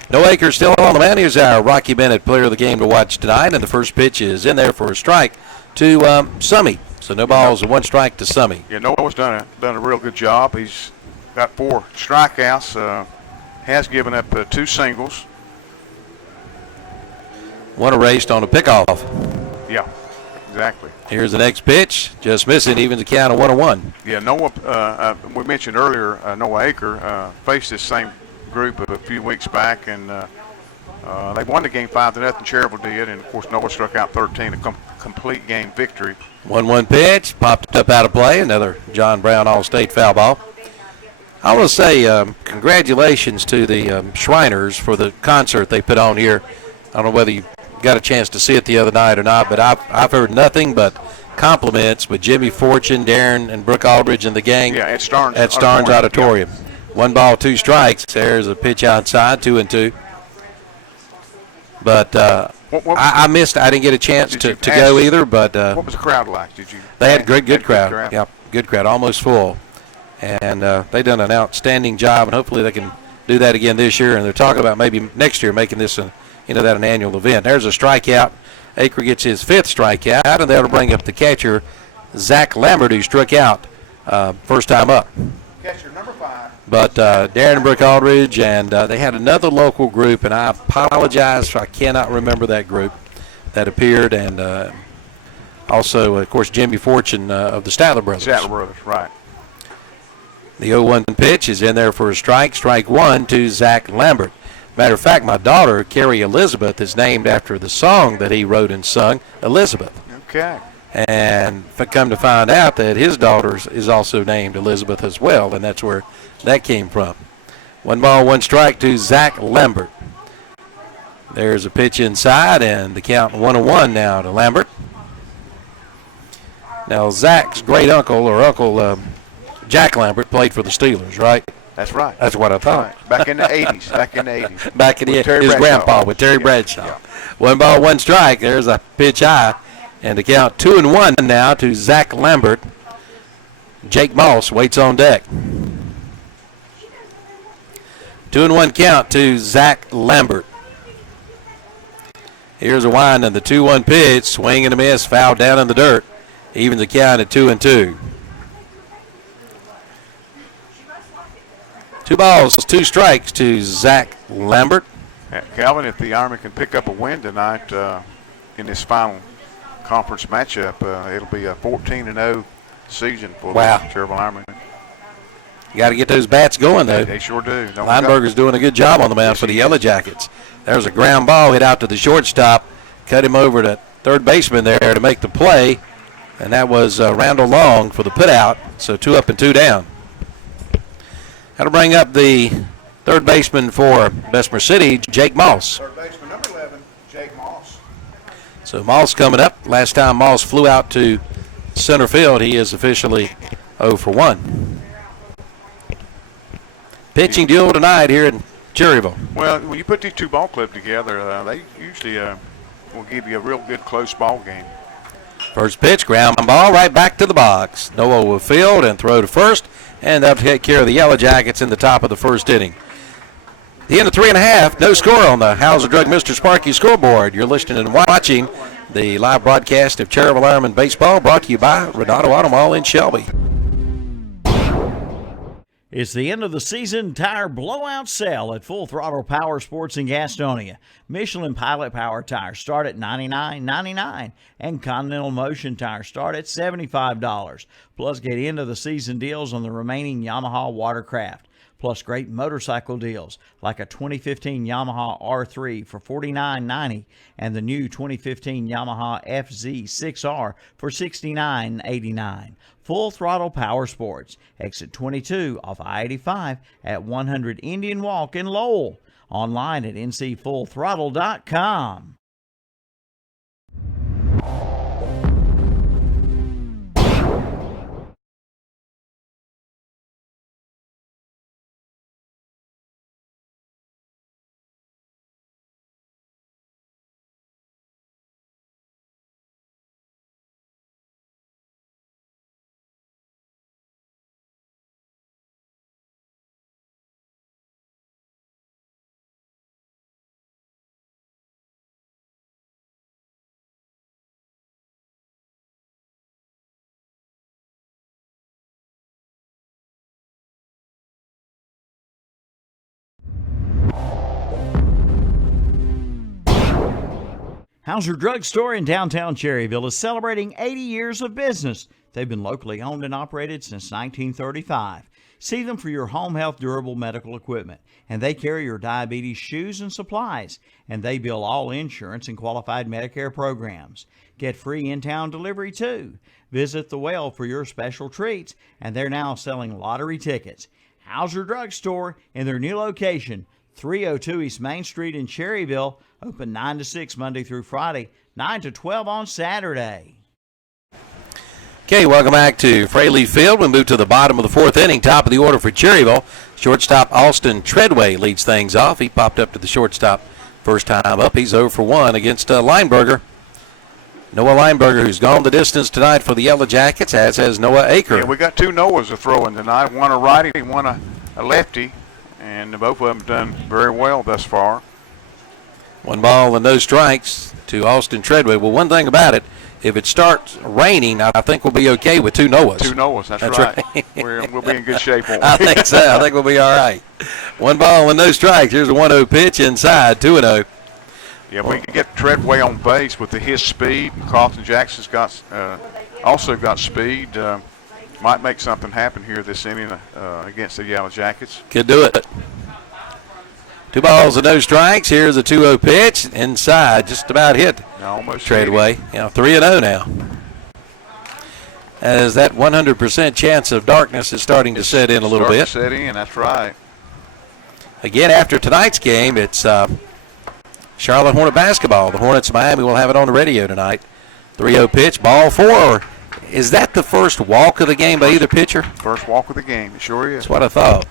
No Akers still on the mound. Here's our Rocky Bennett player of the game to watch tonight, and the first pitch is in there for a strike to Summey. So no balls and 1 strike to Summey. Yeah, Noah's done a real good job. He's got 4 strikeouts, has given up 2 singles. 1 erased on a pickoff. Yeah, exactly. Here's the next pitch, just missing, even the count of 1-1. Yeah, Noah, we mentioned earlier, Noah Aker faced this same group a few weeks back, and they won the game 5-0. Cherryville did, and of course Noah struck out 13, a complete game victory. 1-1 pitch, popped up out of play, another John Brown All-State foul ball. I want to say congratulations to the Shriners for the concert they put on here. I don't know whether you got a chance to see it the other night or not, but I've heard nothing but compliments with Jimmy Fortune, Darren, and Brooke Aldridge and the gang at Starnes Auditorium. Yeah. 1 ball, 2 strikes. There's a pitch outside, 2-2. But I missed. I didn't get a chance to go either. But what was the crowd like? Did you? They had good crowd. Yep, good crowd, almost full. And they done an outstanding job, and hopefully they can do that again this year. And they're talking about maybe next year making this an annual event. There's a strikeout. Aker gets his 5th strikeout, and that'll bring up the catcher, Zach Lambert, who struck out first time up. Catcher number 5. But Darren and Brooke Aldridge, and they had another local group, and I apologize, I cannot remember that group that appeared, and also, of course, Jimmy Fortune of the Statler Brothers. Statler Brothers, right. The 0-1 pitch is in there for a strike 1 to Zach Lambert. Matter of fact, my daughter, Carrie Elizabeth, is named after the song that he wrote and sung, Elizabeth. Okay. And come to find out that his daughter is also named Elizabeth as well, and that's where that came from. 1 ball, 1 strike to Zach Lambert. There's a pitch inside, and the count 1-1 now to Lambert. Now, Zach's great uncle, or Uncle Jack Lambert, played for the Steelers, right? That's right. That's what I thought. Right. Back in the 80s. Back in the 80s. His grandpa with Terry Bradshaw. Yeah. 1 ball, 1 strike. There's a pitch high. And the count 2-1 now to Zach Lambert. Jake Moss waits on deck. 2-1 count to Zach Lambert. Here's a wind and the 2-1 pitch. Swing and a miss. Foul down in the dirt. Evens the count at 2-2. 2 balls, 2 strikes to Zach Lambert. Calvin, if the Ironmen can pick up a win tonight in this final conference matchup, it'll be a 14-0 season for the Cherryville Ironmen. You got to get those bats going, though. They sure do. Lineberger's doing a good job on the mound for the Yellow Jackets. There's a ground ball hit out to the shortstop. Cut him over to third baseman there to make the play. And that was Randall Long for the putout. So 2 up and 2 down. That'll bring up the third baseman for Bessemer City, Jake Moss. Third baseman number 11, Jake Moss. So Moss coming up. Last time Moss flew out to center field, he is officially 0 for 1. Pitching duel tonight here in Cherryville. Well, when you put these 2 ball clubs together, they usually will give you a real good close ball game. First pitch, ground ball right back to the box. Noah will field and throw to first, and that'll take care of the Yellow Jackets in the top of the first inning. The end of 3.5, no score on the Hauser Drug Mr. Sparky scoreboard. You're listening and watching the live broadcast of Cherryville Ironman Baseball, brought to you by Renato Auto Mall in Shelby. It's the end of the season tire blowout sale at Full Throttle Power Sports in Gastonia. Michelin Pilot Power tires start at $99.99 and Continental Motion tires start at $75. Plus get end of the season deals on the remaining Yamaha watercraft. Plus great motorcycle deals like a 2015 Yamaha R3 for $49.90 and the new 2015 Yamaha FZ6R for $69.89. Full Throttle Power Sports, exit 22 off I-85 at 100 Indian Walk in Lowell. Online at ncfullthrottle.com. Hauser Drug Store in downtown Cherryville is celebrating 80 years of business. They've been locally owned and operated since 1935. See them for your home health durable medical equipment. And they carry your diabetes shoes and supplies. And they bill all insurance and qualified Medicare programs. Get free in-town delivery too. Visit the well for your special treats. And they're now selling lottery tickets. Hauser Drug Store in their new location, 302 East Main Street in Cherryville, open 9 to 6 Monday through Friday, 9 to 12 on Saturday. Okay, welcome back to Fraley Field. We move to the bottom of the fourth inning, top of the order for Cherryville. Shortstop Austin Treadway leads things off. He popped up to the shortstop first time up. He's 0 for 1 against Lineberger. Noah Lineberger, who's gone the distance tonight for the Yellow Jackets, as has Noah Aker. Yeah, we got 2 Noahs to throw in tonight. One a righty and one a lefty. And both of them done very well thus far. 1 ball and no strikes to Austin Treadway. Well, one thing about it, if it starts raining, I think we'll be okay with 2 Noahs. 2 Noahs, that's right. We'll be in good shape, won't we? I think so. I think we'll be all right. 1 ball and no strikes. Here's a 1-0 pitch inside, 2-0. Yeah, we can get Treadway on base with his speed. Carlton Jackson's got also got speed. Might make something happen here this inning against the Yellow Jackets. Could do it. 2 balls and no strikes. Here's a 2-0 pitch inside, just about hit Almost Treadway. 3-0 now. As that 100% chance of darkness is starting to set in a little bit. Set in, that's right. Again, after tonight's game, it's Charlotte Hornet basketball. The Hornets of Miami will have it on the radio tonight. 3-0 pitch, ball 4. Is that the first walk of the game by either pitcher? First walk of the game, it sure is. That's what I thought.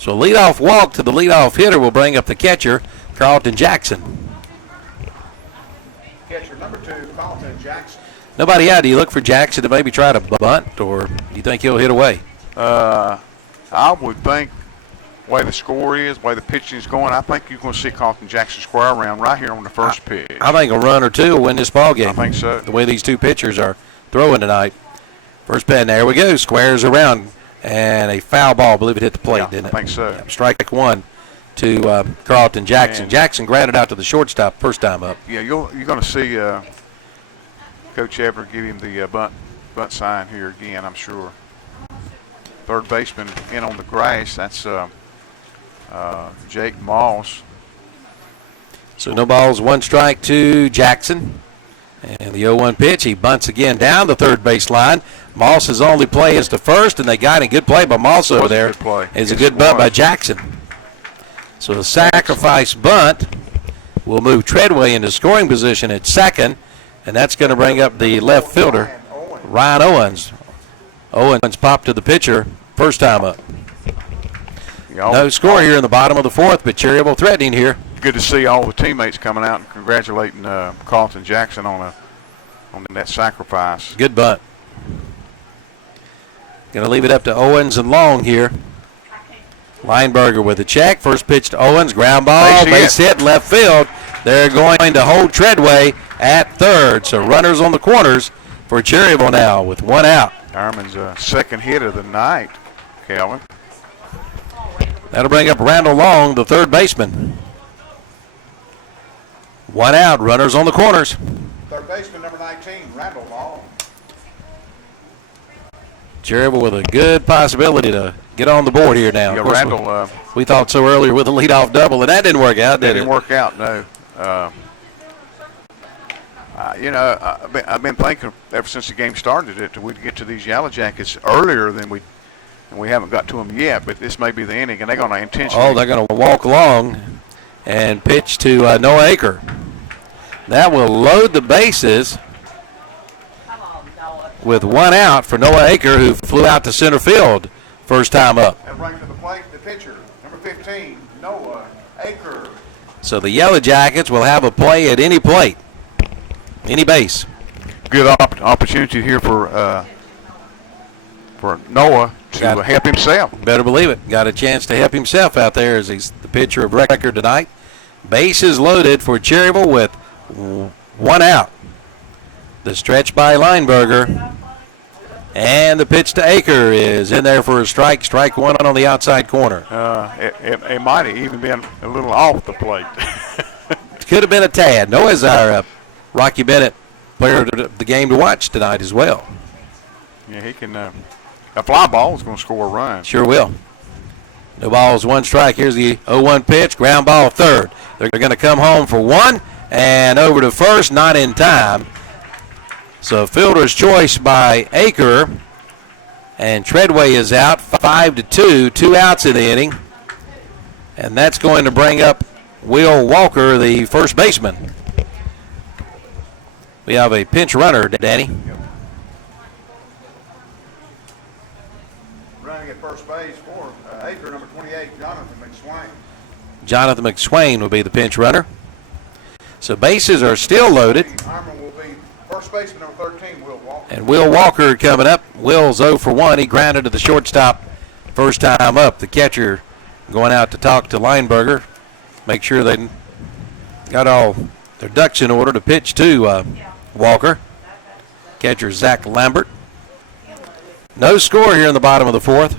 So leadoff walk to the leadoff hitter will bring up the catcher, Carlton Jackson. Catcher number 2, Carlton Jackson. Nobody out. Do you look for Jackson to maybe try to bunt, or do you think he'll hit away? I would think way the score is, the way the pitching is going, I think you're going to see Carlton Jackson square around right here on the first pitch. I think a run or two will win this ball game. I think so. The way these two pitchers are throwing tonight. First pitch, there we go. Squares around, and a foul ball. I believe it hit the plate, didn't it? I think so. Yeah, strike one to Carlton Jackson. And Jackson grounded out to the shortstop first time up. Yeah, you're going to see Coach Everett give him the bunt sign here again, I'm sure. Third baseman in on the grass. That's Jake Moss. So no balls, one strike to Jackson. And the 0-1 pitch, he bunts again down the third base line. Moss's only play is to first, and they got a good play by Moss over there. It's a good bunt by Jackson. So the sacrifice bunt will move Treadway into scoring position at second, and that's going to bring up the left fielder, Ryan Owens. Owens popped to the pitcher first time up. No score here in the bottom of the fourth, but Cherryville threatening here. Good to see all the teammates coming out and congratulating Carlton Jackson on that sacrifice. Good bunt. Going to leave it up to Owens and Long here. Lineberger with a check. First pitch to Owens. Ground ball. Base hit left field. They're going to hold Treadway at third. So runners on the corners for Cherryville now with one out. Ironman's second hit of the night, Calvin. That'll bring up Randall Long, the third baseman. One out. Runners on the corners. Third baseman, number 19, Randall Long. Cherryville with a good possibility to get on the board here now. Yeah, Randall. We thought so earlier with a leadoff double, and that didn't work out, did it? Didn't work out, no. I've been thinking ever since the game started that we'd get to these Yellow Jackets earlier than we haven't got to them yet. But this may be the inning, and they're going to intentionally. Oh, they're going to walk along and pitch to Noah Aker. That will load the bases with one out for Noah Aker, who flew out to center field first time up. And right to the plate, the pitcher, number 15, Noah Aker. So the Yellow Jackets will have a play at any plate, any base. Good opportunity here for Noah to help himself. Better believe it. Got a chance to help himself out there as he's the pitcher of record tonight. Bases loaded for Cherryville with one out. The stretch by Lineberger. And the pitch to Aker is in there for a strike. Strike one on the outside corner. It might have even been a little off the plate. Could have been a tad. Noah's our Rocky Bennett player of the game to watch tonight as well. Yeah, he can. A fly ball is going to score a run. Sure will. No balls, one strike. Here's the 0-1 pitch. Ground ball third. They're going to come home for one. And over to first, not in time. So fielder's choice by Aker. And Treadway is out 5-2. 2 outs in the inning. And that's going to bring up Will Walker, the first baseman. We have a pinch runner, Danny. Yep. Running at first base for Aker, number 28, Jonathan McSwain. Jonathan McSwain will be the pinch runner. So bases are still loaded. Harmon will be first baseman, number 13, Will Walker. And Will Walker coming up. Will's 0 for 1. He grounded to the shortstop first time up. The catcher going out to talk to Lineberger. Make sure they got all their ducks in order to pitch to Walker. Catcher Zach Lambert. No score here in the bottom of the fourth.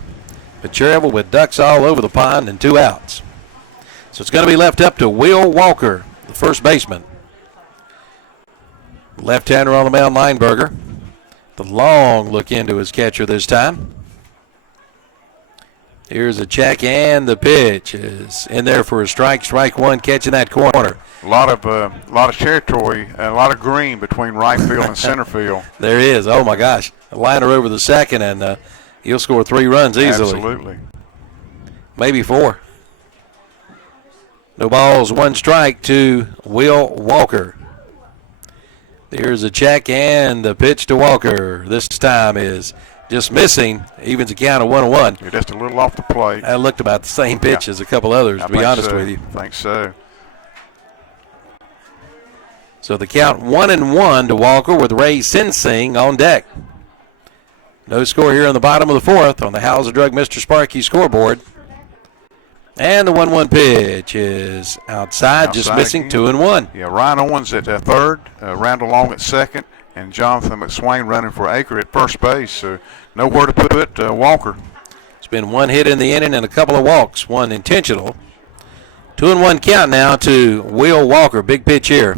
But Cherryville with ducks all over the pond and 2 outs. So it's going to be left up to Will Walker, the first baseman. Left-hander on the mound, Lineberger. The long look into his catcher this time. Here's a check, and the pitch is in there for a strike. Strike one, catching that corner. A lot of territory, a lot of green between right field and center field. There is. Oh my gosh, a liner over the second, and he'll score 3 runs easily. Absolutely. Maybe 4. No balls, 1 strike to Will Walker. There's a check, and the pitch to Walker. This time is just missing. Evens a count of 1-1. You're just a little off the plate. That looked about the same pitch as a couple others, to be honest with you. I think so. So the count 1-1 to Walker with Ray Sensing on deck. No score here in the bottom of the fourth on the Howser Drug Mr. Sparky scoreboard. And the 1-1 pitch is outside just missing again. 2-1. Yeah, Ryan Owens at third, Randall Long at second, and Jonathan McSwain running for Aker at first base. So nowhere to put Walker. It's been one hit in the inning and a couple of walks, one intentional. 2-1 count now to Will Walker. Big pitch here.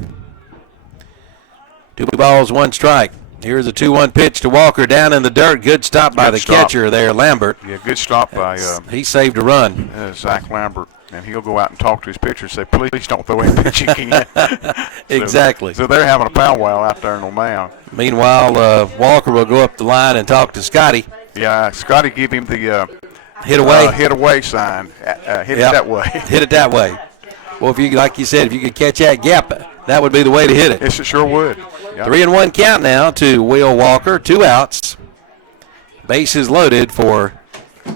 2 balls, 1 strike. Here's a 2-1 pitch to Walker down in the dirt. Good stop by the catcher there, Lambert. Yeah, good stop by he saved a run. Zach Lambert. And he'll go out and talk to his pitcher and say, please don't throw a pitch again. Exactly. So they're having a powwow out there in the mound. Meanwhile, Walker will go up the line and talk to Scotty. Yeah, Scotty give him the hit away sign. Hit it that way. Hit it that way. Well, if you, like you said, if you could catch that gap, that would be the way to hit it. Yes, it sure would. Yep. 3-1 count now to Will Walker. 2 outs. Bases loaded for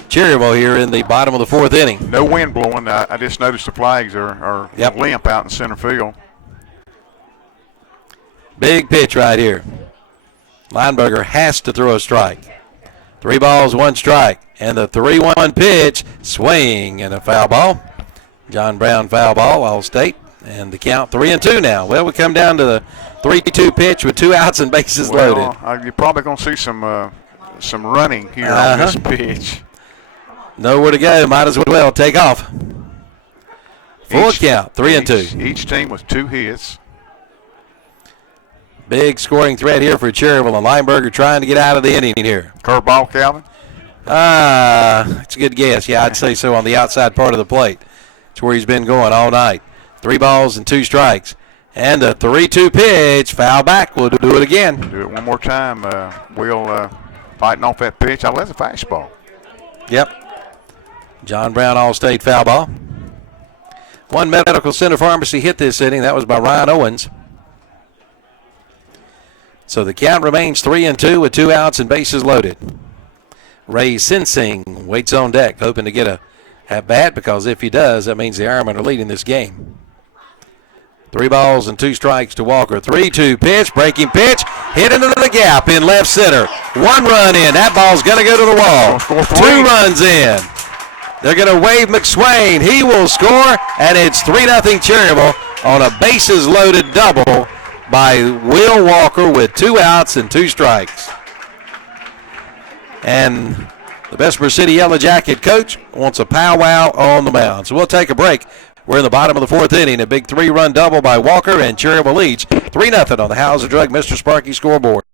Cherryville here in the bottom of the 4th inning. No wind blowing. I just noticed the flags are limp out in center field. Big pitch right here. Lineberger has to throw a strike. 3 balls, 1 strike. And the 3-1 pitch, swing and a foul ball. John Brown foul ball, All-State. And the count 3-2 now. Well, we come down to the 3-2 pitch with 2 outs and bases loaded. You're probably going to see some running here on this pitch. Nowhere to go. Might as well take off. Full count, 3-2. Each team with 2 hits. Big scoring threat here for Cherryville, and Lineberger trying to get out of the inning here. Curveball, Calvin? It's a good guess. Yeah, I'd say so on the outside part of the plate. It's where he's been going all night. 3 balls and 2 strikes. And the 3-2 pitch, foul back. We'll do it again. Do it one more time. Will fighting off that pitch. That's a fastball. Yep. John Brown, All-State foul ball. 1 Medical Center Pharmacy hit this inning. That was by Ryan Owens. So the count remains 3-2 with 2 outs and bases loaded. Ray Sensing waits on deck, hoping to get a at-bat, because if he does, that means the Ironmen are leading this game. 3 balls and 2 strikes to Walker. 3-2 pitch, breaking pitch, hit into the gap in left center. 1 run in. That ball's going to go to the wall. 2 runs in. They're going to wave McSwain. He will score, and it's 3-0 Cherryville on a bases-loaded double by Will Walker with 2 outs and 2 strikes. And the Bessemer City Yellow Jacket coach wants a powwow on the mound. So we'll take a break. We're in the bottom of the 4th inning. A big 3-run double by Walker, and Cherryville leads 3-0 on the Hauser Drug Mr. Sparky scoreboard.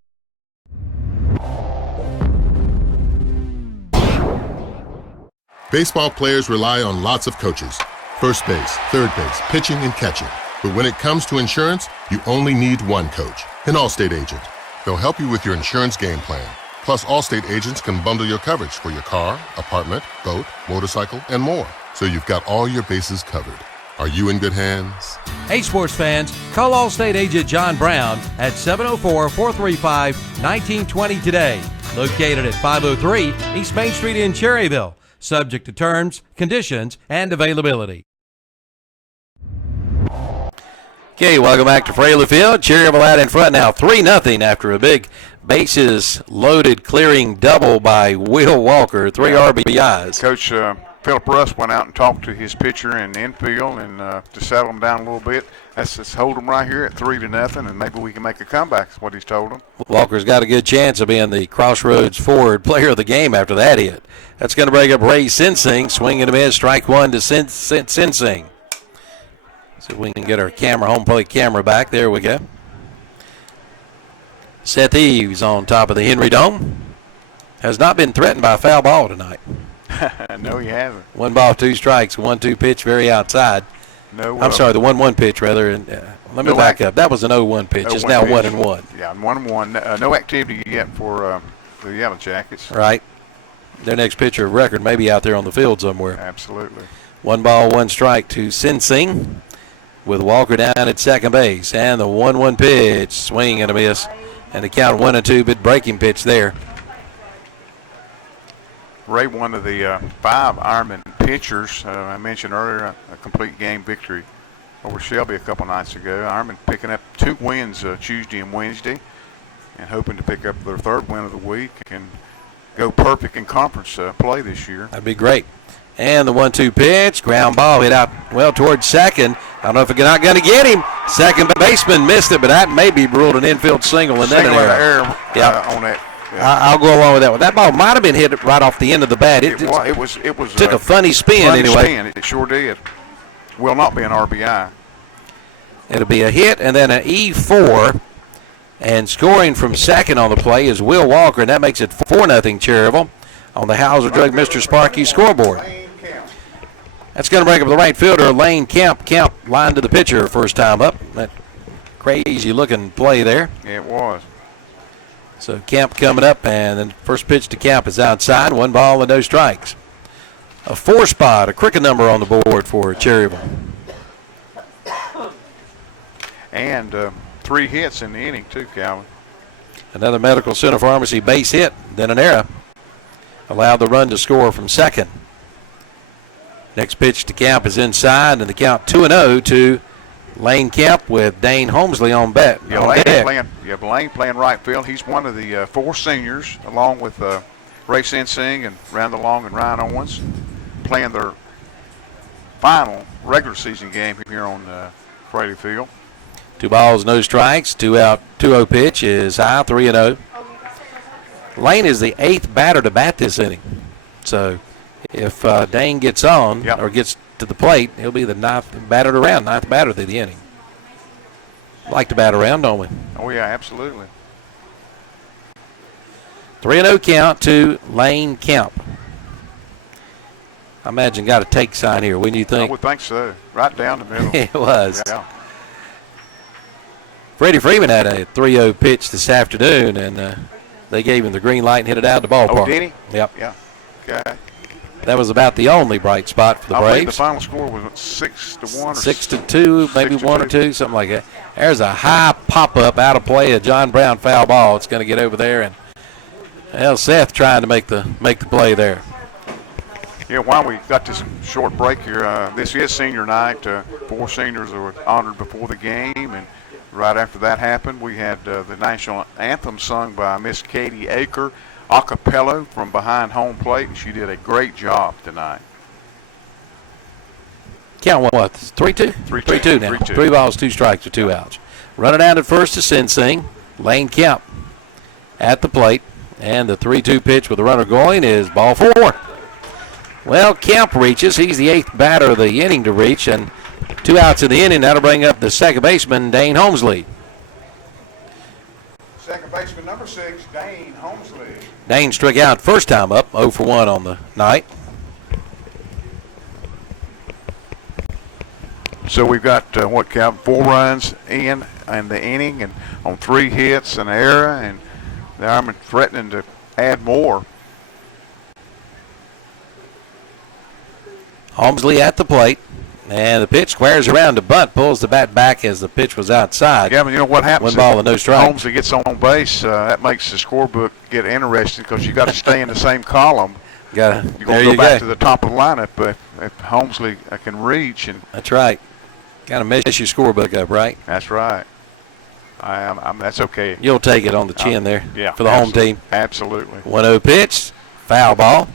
Baseball players rely on lots of coaches. First base, third base, pitching, and catching. But when it comes to insurance, you only need one coach, an Allstate agent. They'll help you with your insurance game plan. Plus, Allstate agents can bundle your coverage for your car, apartment, boat, motorcycle, and more. So you've got all your bases covered. Are you in good hands? Hey, sports fans, call Allstate agent John Brown at 704-435-1920 today. Located at 503 East Main Street in Cherryville. Subject to terms, conditions, and availability. Okay, welcome back to Fraley Field. Cherryville out in front now, 3-0 after a big bases-loaded clearing double by Will Walker, 3 RBIs. Coach Philip Russ went out and talked to his pitcher in the infield and to settle him down a little bit. Let's hold him right here at 3-0, and maybe we can make a comeback, is what he's told him. Walker's got a good chance of being the Crossroads forward player of the game after that hit. That's going to break up Ray Sensing. Swing and a miss, strike 1 to Sensing. See if we can get our home plate camera back. There we go. Seth Eves on top of the Henry Dome. Has not been threatened by a foul ball tonight. No, he hasn't. 1 ball, 2 strikes, 1-2 pitch, very outside. No. I'm sorry, the 1-1 pitch rather. And let me back up. That was an 0-1 pitch. It's now 1-1. Yeah, 1-1. No activity yet for the Yellow Jackets. Right. Their next pitcher of record may be out there on the field somewhere. Absolutely. 1 ball, 1 strike to Sensing, with Walker down at second base. And the 1-1 pitch, swing and a miss. And the count 1-2, but breaking pitch there. Ray, one of the 5 Ironman pitchers, I mentioned earlier, a complete game victory over Shelby a couple nights ago. Ironman picking up 2 wins Tuesday and Wednesday and hoping to pick up their 3rd win of the week and go perfect in conference play this year. That'd be great. And the 1-2 pitch, ground ball hit out well towards second. I don't know if it's not going to get him. Second baseman missed it, but that may be ruled an infield single and then an error. On that. Yeah. I'll go along with that one. That ball might have been hit right off the end of the bat. It was took a funny spin anyway. Spin. It sure did. Will not be an RBI. It'll be a hit and then an E4. And scoring from second on the play is Will Walker, and that makes it 4-0 Cherryville on the Hauser Drug Mr. Sparky scoreboard. That's going to bring up the right fielder, Lane Kemp. Kemp line to the pitcher first time up. That crazy-looking play there. It was. So Kemp coming up, and then first pitch to Kemp is outside. 1 ball and no strikes. A 4 spot, a cricket number on the board for Cherryville. And 3 hits in the inning, too, Calvin. Another Medical Center Pharmacy base hit, then an error. Allowed the run to score from second. Next pitch to Kemp is inside, and the count 2-0 to Lane Kemp with Dane Holmesley on deck. Lane playing right field. He's one of the 4 seniors, along with Ray Sensing and Randall Long and Ryan Owens, playing their final regular season game here on Fraley Field. 2 balls, no strikes, 2 out, 2-0 pitch is high, 3-0. Lane is the 8th batter to bat this inning. So if Dane gets on or gets to the plate, he'll be the 9th batter of the inning. Like to bat around, don't we? Oh, yeah, absolutely. 3-0 count to Lane Kemp. I imagine got a take sign here, wouldn't you think? I would think so. Right down the middle. It was. Yeah. Freddie Freeman had a 3-0 pitch this afternoon, and they gave him the green light and hit it out of the ballpark. Oh, did he? Yep. Yeah. Okay. That was about the only bright spot for the I Braves. believe the final score was 6-1 or 6-2, maybe 1 or 2, 2, something like that. There's a high pop-up out of play, a John Brown foul ball. It's going to get over there, and Seth trying to make the play there. Yeah, while we got this short break here, this is senior night. 4 seniors were honored before the game, and right after that happened, we had the national anthem sung by Miss Katie Aker, a cappella from behind home plate, and she did a great job tonight. Count what? 3-2? 3-2 now. 3-2. 3 balls, 2 strikes, or 2 outs. Running out at first to Sensing. Lane Kemp at the plate. And the 3-2 pitch with the runner going is ball 4. Well, Kemp reaches. He's the 8th batter of the inning to reach. And 2 outs in the inning. That'll bring up the second baseman, Dane Holmesley. Second baseman number 6, Dane Holmesley. Dane struck out first time up, 0 for 1 on the night. So we've got, Cal, 4 runs in the inning and on 3 hits and an error, and they're threatening to add more. Holmesley at the plate, and the pitch squares around to bunt, pulls the bat back as the pitch was outside. Yeah, but you know what happens? 1 ball and no strike. Holmesley gets on base, that makes the scorebook get interesting because you got to stay in the same column. You're going to go back to the top of the lineup, but if Holmesley can reach. And that's right. Got to mess your scorebook up, right? That's right. That's okay. You'll take it on the chin there for the home team. Absolutely. 1-0 pitch, foul ball.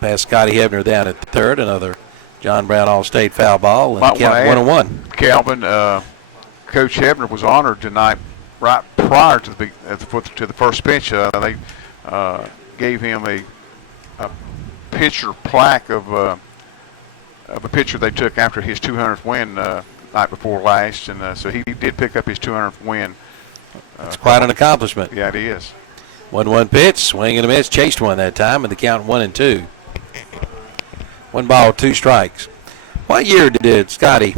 Past Scotty Hebner down at third. Another John Brown All-State foul ball. And count 1-1. Calvin, Coach Hebner was honored tonight right prior to the first pitch. They gave him a pitcher plaque of a picture they took after his 200th win night before last, and so he did pick up his 200th win. It's quite an accomplishment. Yeah, it is. 1-1 pitch, swing and a miss, chased one that time, and the count 1-2. 1 ball, 2 strikes. What year did Scotty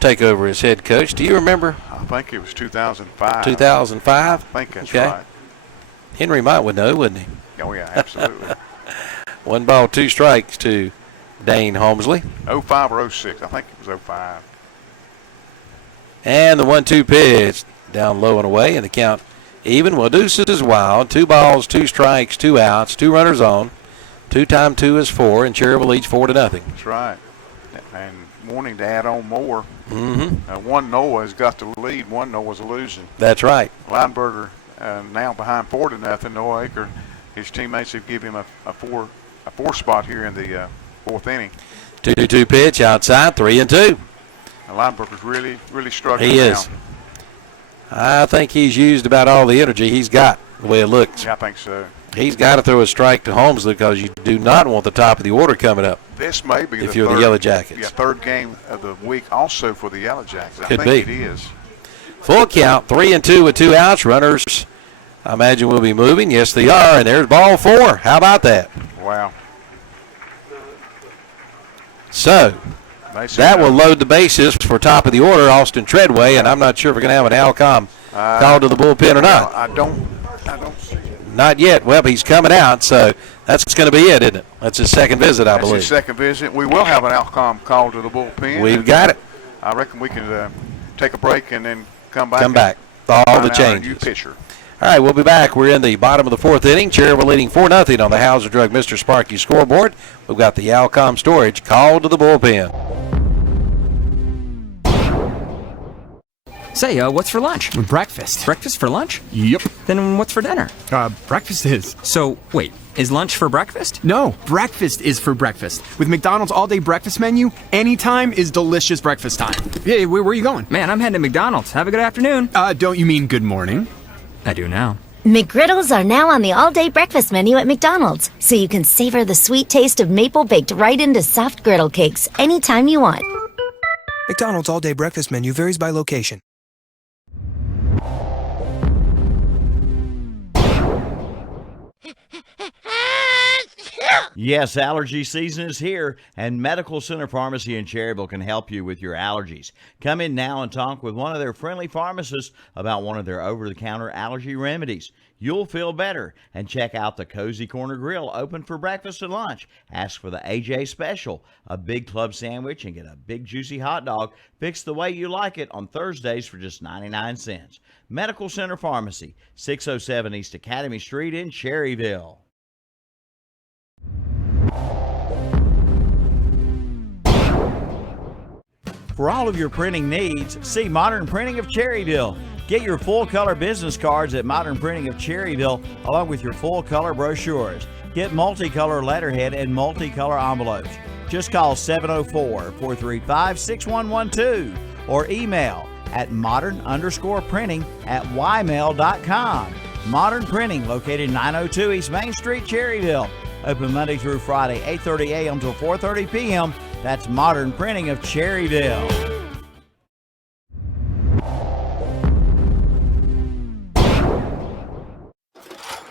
take over as head coach? Do you remember? I think it was 2005. 2005? I think that's okay. right. Henry might would know, wouldn't he? Oh, yeah, absolutely. 1 ball, 2 strikes to Dane Holmesley. 05 or 06. I think it was 05. And the 1-2 pitch down low and away, and the count even. Well, deuces is wild. 2 balls, 2 strikes, 2 outs, 2 runners on. 2 times 2 is 4, and Cherryville leads 4-0. That's right. And wanting to add on more. One Noah has got the lead. One Noah's losing. That's right. Lineberger now behind 4-0. Noah Aker, his teammates have given him a 4 spot here in the fourth inning. 2-2 pitch outside, 3-2. The Linebrooker's really struggling. He is. I think he's used about all the energy he's got, the way it looks. Yeah, I think so. He's got to throw a strike to Holmesley because you do not want the top of the order coming up. This may be if you're the Yellow Jackets. Yeah, third game of the week also for the Yellow Jackets. Could I think be. It is. Full count, 3-2 with 2 outs. Runners, I imagine, will be moving. Yes, they are. And there's ball 4. How about that? Wow. So that will load the bases for top of the order, Austin Treadway, and I'm not sure if we're going to have an Alcom called to the bullpen or not. I don't see it. Not yet. Well, he's coming out, so that's going to be it, isn't it? That's his second visit, I believe. That's his second visit. We will have an Alcom call to the bullpen. We've got it. I reckon we can take a break and then come back. Come back. All the New changes. pitcher. All right, we'll be back. We're in the bottom of the fourth inning. Cherryville leading 4-0 on the Hauser Drug Mr. Sparky scoreboard. We've got the Alcom storage called to the bullpen. Say, what's for lunch? Breakfast. Breakfast for lunch? Yep. Then what's for dinner? Breakfast is. So, wait, is lunch for breakfast? No, breakfast is for breakfast. With McDonald's all-day breakfast menu, anytime is delicious breakfast time. Hey, where are you going? Man, I'm heading to McDonald's. Have a good afternoon. Don't you mean good morning? I do now. McGriddles are now on the all-day breakfast menu at McDonald's, so you can savor the sweet taste of maple baked right into soft griddle cakes anytime you want. McDonald's all-day breakfast menu varies by location. Yes, allergy season is here, and Medical Center Pharmacy in Cherryville can help you with your allergies. Come in now and talk with one of their friendly pharmacists about one of their over-the-counter allergy remedies. You'll feel better. And check out the Cozy Corner Grill, open for breakfast and lunch. Ask for the AJ Special, a big club sandwich, and get a big juicy hot dog fixed the way you like it on Thursdays for just 99 cents. Medical Center Pharmacy, 607 East Academy Street in Cherryville. For all of your printing needs, see Modern Printing of Cherryville. Get your full-color business cards at Modern Printing of Cherryville, along with your full-color brochures. Get multicolor letterhead and multicolor envelopes. Just call 704-435-6112 or email at modern_printing@ymail.com. Modern Printing, located 902 East Main Street, Cherryville. Open Monday through Friday, 8:30 a.m. till 4:30 p.m. That's Modern Printing of Cherryville.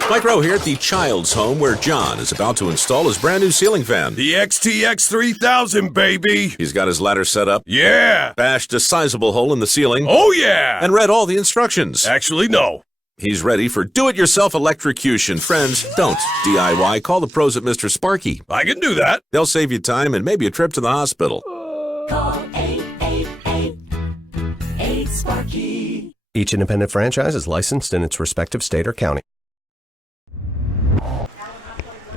Mike Rowe here at the Child's Home, where John is about to install his brand new ceiling fan. The XTX 3000, baby! He's got his ladder set up. Yeah! Bashed a sizable hole in the ceiling. Oh, yeah! And read all the instructions. Actually, no. He's ready for do-it-yourself electrocution. Friends, don't DIY. Call the pros at Mr. Sparky. I can do that. They'll save you time and maybe a trip to the hospital. Call 888-8-SPARKY. Each independent franchise is licensed in its respective state or county.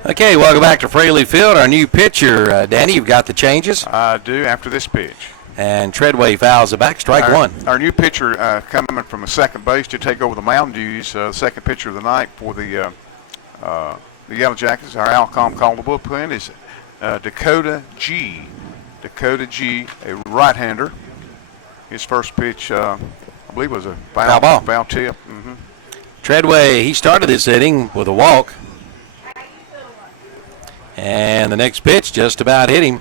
Okay, welcome back to Fraley Field. Our new pitcher, Danny, you've got the changes? I do after this pitch. And Treadway fouls it back, strike one. Our new pitcher coming from a second base to take over the mound duties, second pitcher of the night for the Yellow Jackets. Our Alcom call the bullpen is Dakota G. Dakota G, a right-hander. His first pitch, I believe, was a foul ball. Foul tip. Mm-hmm. Treadway, he started this inning with a walk. And the next pitch just about hit him.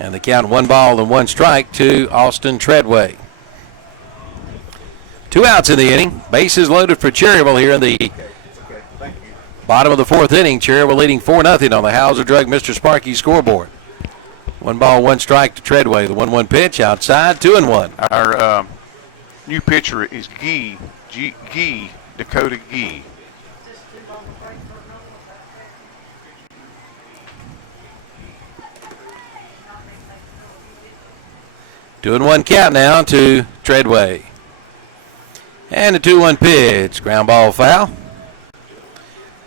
And the count 1 ball and 1 strike to Austin Treadway. 2 outs in the inning. Bases loaded for Cherryville here in the bottom of the fourth inning. Cherryville leading 4-0 on the Hauser Drug Mr. Sparky scoreboard. 1 ball, 1 strike to Treadway. The 1-1 pitch outside, 2-1. Our new pitcher is Dakota Gee. 2-1 count now to Treadway. And the 2-1 pitch. Ground ball foul.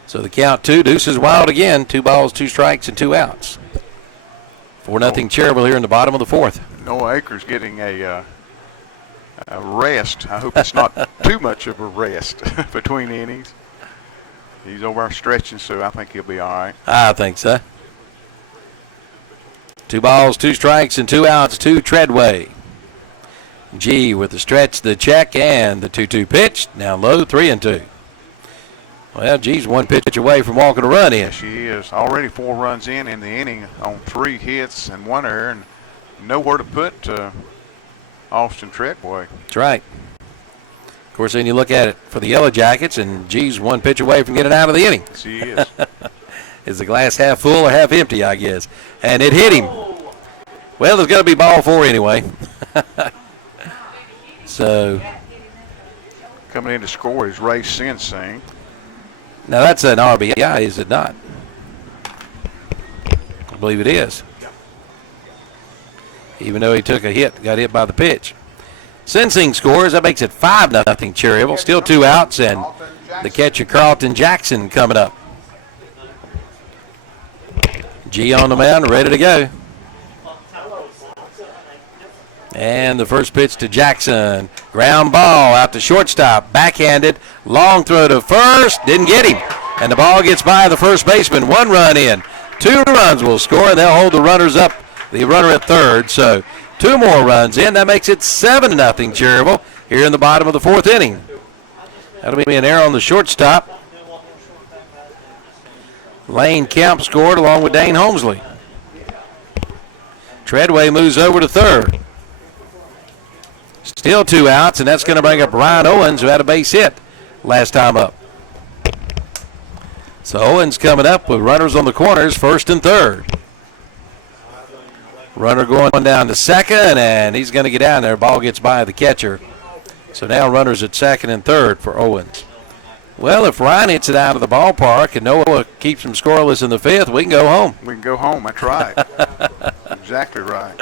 So the count 2 deuces wild again. 2 balls, 2 strikes, and 2 outs. 4-0 Cherryville here in the bottom of the fourth. Noah Akers getting a rest. I hope it's not too much of a rest between innings. He's over stretching, so I think he'll be all right. I think so. 2 balls, 2 strikes, and 2 outs to Treadway. G with the stretch, the check, and the 2-2 pitch. Now low, 3-2. Well, G's 1 pitch away from walking a run in. She is already 4 runs in the inning on 3 hits and 1 error, and nowhere to put Austin Treadway. That's right. Of course, then you look at it for the Yellow Jackets, and G's 1 pitch away from getting out of the inning. She is. Is the glass half full or half empty, I guess? And it hit him. Well, there's going to be ball 4 anyway. So. Coming in to score is Ray Sensing. Now, that's an RBI, is it not? I believe it is. Even though he took a hit, got hit by the pitch. Sensing scores. That makes it 5-0 Cherryville. Still 2 outs, and the catcher Carlton Jackson coming up. G on the mound, ready to go. And the first pitch to Jackson. Ground ball out to shortstop. Backhanded. Long throw to first. Didn't get him. And the ball gets by the first baseman. 1 run in. 2 runs will score, and they'll hold the runners up. The runner at third. So 2 more runs in. That makes it 7-0 Cherryville here in the bottom of the 4th inning. That'll be an error on the shortstop. Lane Kemp scored along with Dane Holmesley. Treadway moves over to third. Still 2 outs, and that's going to bring up Ryan Owens, who had a base hit last time up. So Owens coming up with runners on the corners, first and third. Runner going down to second, and he's going to get down there. Ball gets by the catcher. So now runners at second and third for Owens. Well, if Ryan hits it out of the ballpark and Noah keeps him scoreless in the 5th, we can go home. We can go home. That's right. Exactly right.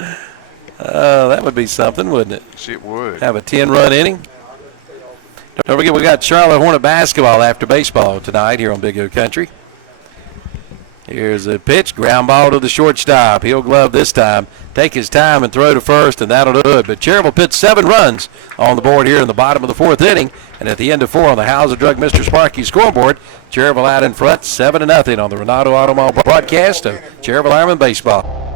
That would be something, wouldn't it? Yes, it would. Have a 10-run inning. Don't forget, we got Charlotte Hornet basketball after baseball tonight here on Big O Country. Here's a pitch, ground ball to the shortstop. He'll glove this time, take his time and throw to first, and that'll do it. But Cherryville put 7 runs on the board here in the bottom of the 4th inning, and at the end of 4 on the Hauser Drug Mr. Sparky scoreboard, Cherryville out in front, 7-0 on the Renato Automall broadcast of Cherryville Ironman Baseball.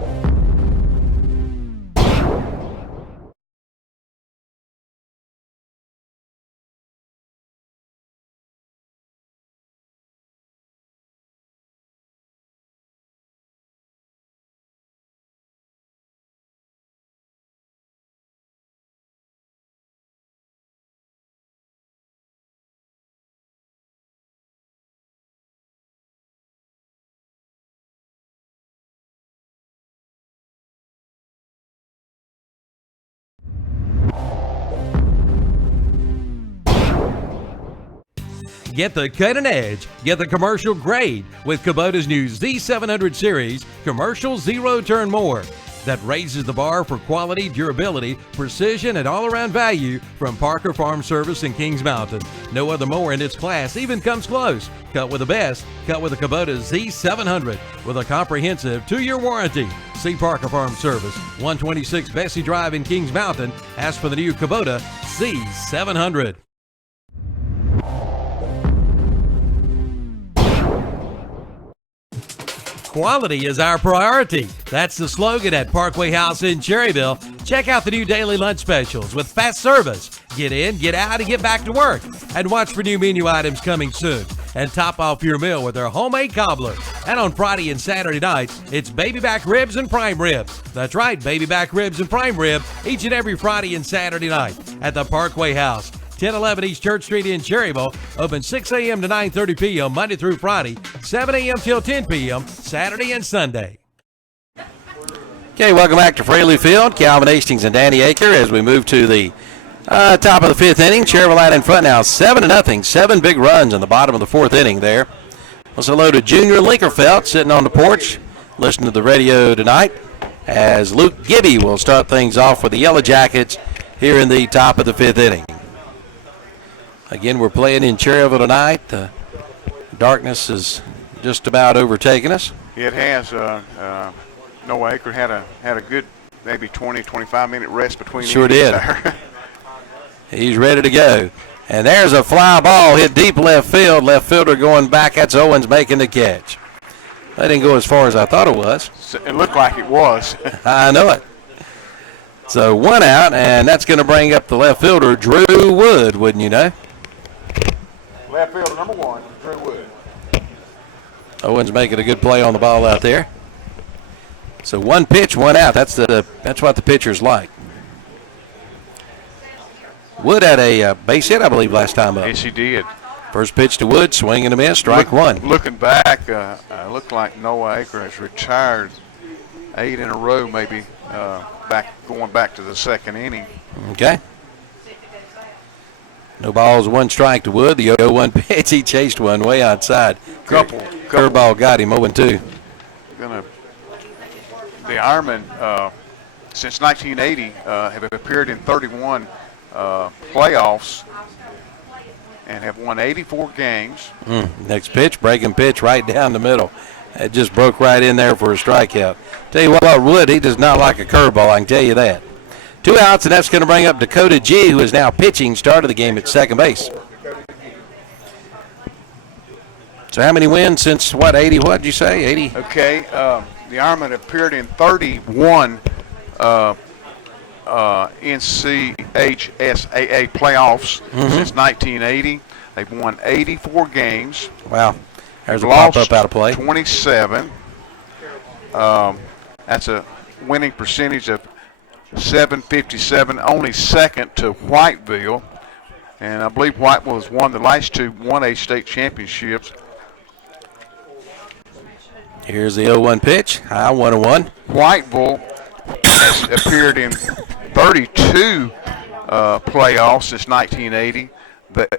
Get the cutting edge, get the commercial grade with Kubota's new Z700 series commercial zero turn mower that raises the bar for quality, durability, precision, and all-around value from Parker Farm Service in Kings Mountain. No other mower in its class even comes close. Cut with the best, cut with the Kubota Z700 with a comprehensive 2-year warranty. See Parker Farm Service, 126 Bessie Drive in Kings Mountain. Ask for the new Kubota Z700. Quality is our priority. That's the slogan at Parkway House in Cherryville. Check out the new daily lunch specials with fast service. Get in, get out, and get back to work. And watch for new menu items coming soon. And top off your meal with our homemade cobbler. And on Friday and Saturday nights, it's baby back ribs and prime rib. That's right, baby back ribs and prime rib each and every Friday and Saturday night at the Parkway House. 1011 East Church Street in Cherryville. Open 6 a.m. to 9:30 p.m. Monday through Friday, 7 a.m. till 10 p.m. Saturday and Sunday. Okay, welcome back to Fraley Field. Calvin Hastings and Danny Aker as we move to the top of the 5th inning. Cherryville out in front now, 7-0. 7 big runs in the bottom of the 4th inning there. Let's hello to Junior Linkerfeld sitting on the porch, listening to the radio tonight, as Luke Gibby will start things off with the Yellow Jackets here in the top of the 5th inning. Again, we're playing in Cherryville tonight. Darkness is just about overtaken us. It has. Noah Aker had a good maybe 20, 25-minute rest between. Sure did. He's ready to go. And there's a fly ball hit deep left field. Left fielder going back. That's Owens making the catch. That didn't go as far as I thought it was. It looked like it was. I know it. So 1 out, and that's going to bring up the left fielder, Drew Wood, wouldn't you know? Left fielder number 1, Drew Wood. Owen's making a good play on the ball out there. So 1 pitch, 1 out. That's what the pitcher's like. Wood had a base hit, I believe, last time up. Yes, he did. First pitch to Wood, swing and a miss, strike 1. Looking back, looked like Noah Aker has retired 8 in a row, maybe going back to the second inning. Okay. No balls, 1 strike to Wood. The 0-1 pitch, he chased one way outside. Curveball got him, 0-2. The Ironmen, since 1980, have appeared in 31 playoffs and have won 84 games. Next pitch, breaking pitch right down the middle. It just broke right in there for a strikeout. Tell you what, Wood, he does not like a curveball, I can tell you that. 2 outs, and that's going to bring up Dakota G., who is now pitching, started the game at second base. So how many wins since, 80, what did you say, 80? Okay, the Ironmen appeared in 31 NCHSAA playoffs since 1980. They've won 84 games. Wow. There's a pop-up out of play. 27. That's a winning percentage of .757, only second to Whiteville. And I believe Whiteville has won the last 2 1A state championships. Here's the 0-1 pitch, high 1-1. Whiteville has appeared in 32 playoffs since 1980.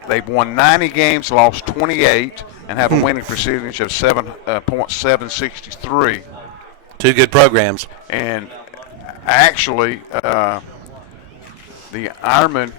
They've won 90 games, lost 28, and have a winning percentage of 7.763. 2 good programs. And actually, the Ironmen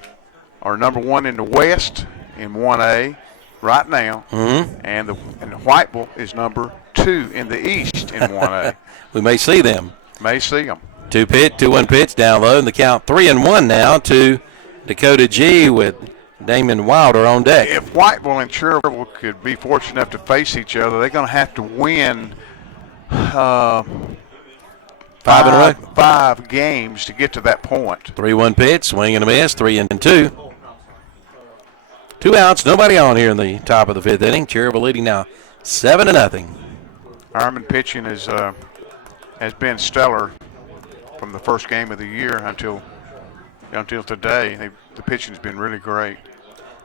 are number 1 in the West in 1A right now, and Whiteville is number 2 in the East in 1A. We may see them. May see them. 2-1 pitch down low, and the count 3-1 now to Dakota G. with Damon Wilder on deck. If Whiteville and Cherryville could be fortunate enough to face each other, they're going to have to win 5 games to get to that point. 3-1 pitch, swing and a miss, 3-2. 2 outs, nobody on here in the top of the 5th inning. Cherryville leading now 7-0. Ironman pitching has been stellar from the first game of the year until today. The pitching has been really great.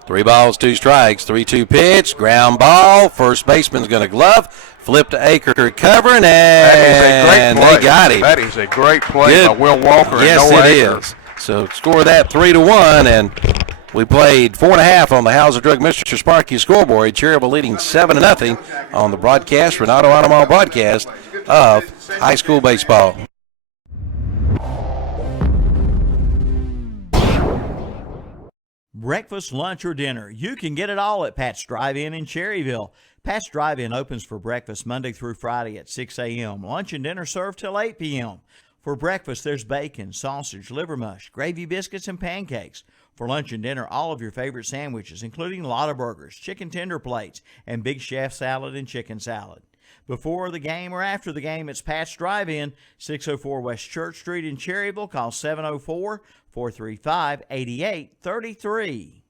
3 balls, 2 strikes, 3-2 pitch, ground ball. First baseman's going to glove, flip to Aker covering, and they got him. That is a great play by Will Walker. Yes, and Noah it Aker. is. So score that 3-1, and we played 4.5 on the Hauser Drug Mr. Sparky scoreboard. Cherryville leading 7-0 on the broadcast, Renato Automall broadcast of high school baseball. Breakfast, lunch, or dinner, you can get it all at Pat's Drive-In in Cherryville. Pat's Drive-In opens for breakfast Monday through Friday at 6 a.m. Lunch and dinner served till 8 p.m. For breakfast, there's bacon, sausage, liver mush, gravy biscuits, and pancakes. For lunch and dinner, all of your favorite sandwiches, including Lotta Burgers, chicken tender plates, and Big Chef salad and chicken salad. Before the game or after the game, it's Pat's Drive-In, 604 West Church Street in Cherryville. Call 704-435-8833.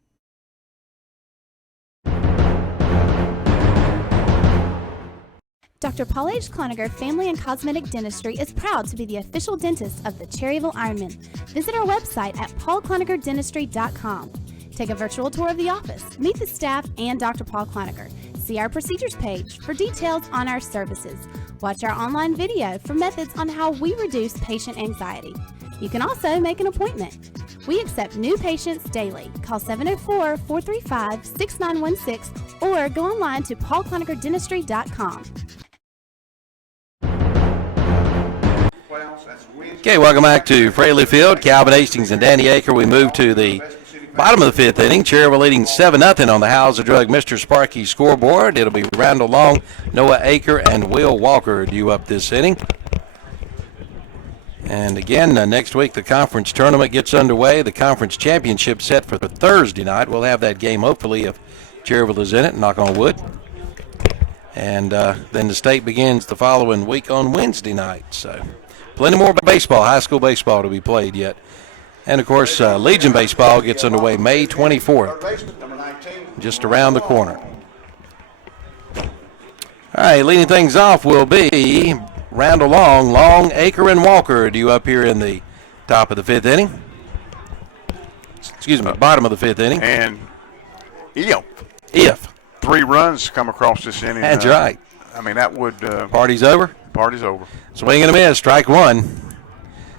Dr. Paul H. Cloninger Family and Cosmetic Dentistry is proud to be the official dentist of the Cherryville Ironmen. Visit our website at paulcloningerdentistry.com. Take a virtual tour of the office, meet the staff and Dr. Paul Cloninger. See our procedures page for details on our services. Watch our online video for methods on how we reduce patient anxiety. You can also make an appointment. We accept new patients daily. Call 704-435-6916 or go online to paulcloningerdentistry.com. Okay, welcome back to Fraley Field. Calvin Hastings and Danny Aker. We move to the bottom of the 5th inning. Cherryville leading 7-0 on the Hauser Drug Mr. Sparky scoreboard. It'll be Randall Long, Noah Aker, and Will Walker due up this inning. And again, next week the conference tournament gets underway. The conference championship set for Thursday night. We'll have that game hopefully if Cherryville is in it, knock on wood. And then the state begins the following week on Wednesday night. So plenty more baseball, high school baseball to be played yet. And, of course, Legion baseball gets underway May 24th, just around the corner. All right, leading things off will be Randall Long, Acre, and Walker due up here in the top of the 5th inning. Excuse me, bottom of the 5th inning. And if 3 runs come across this inning. That's right. I mean, that would. Party's over? Party's over. Swing and a miss, strike 1.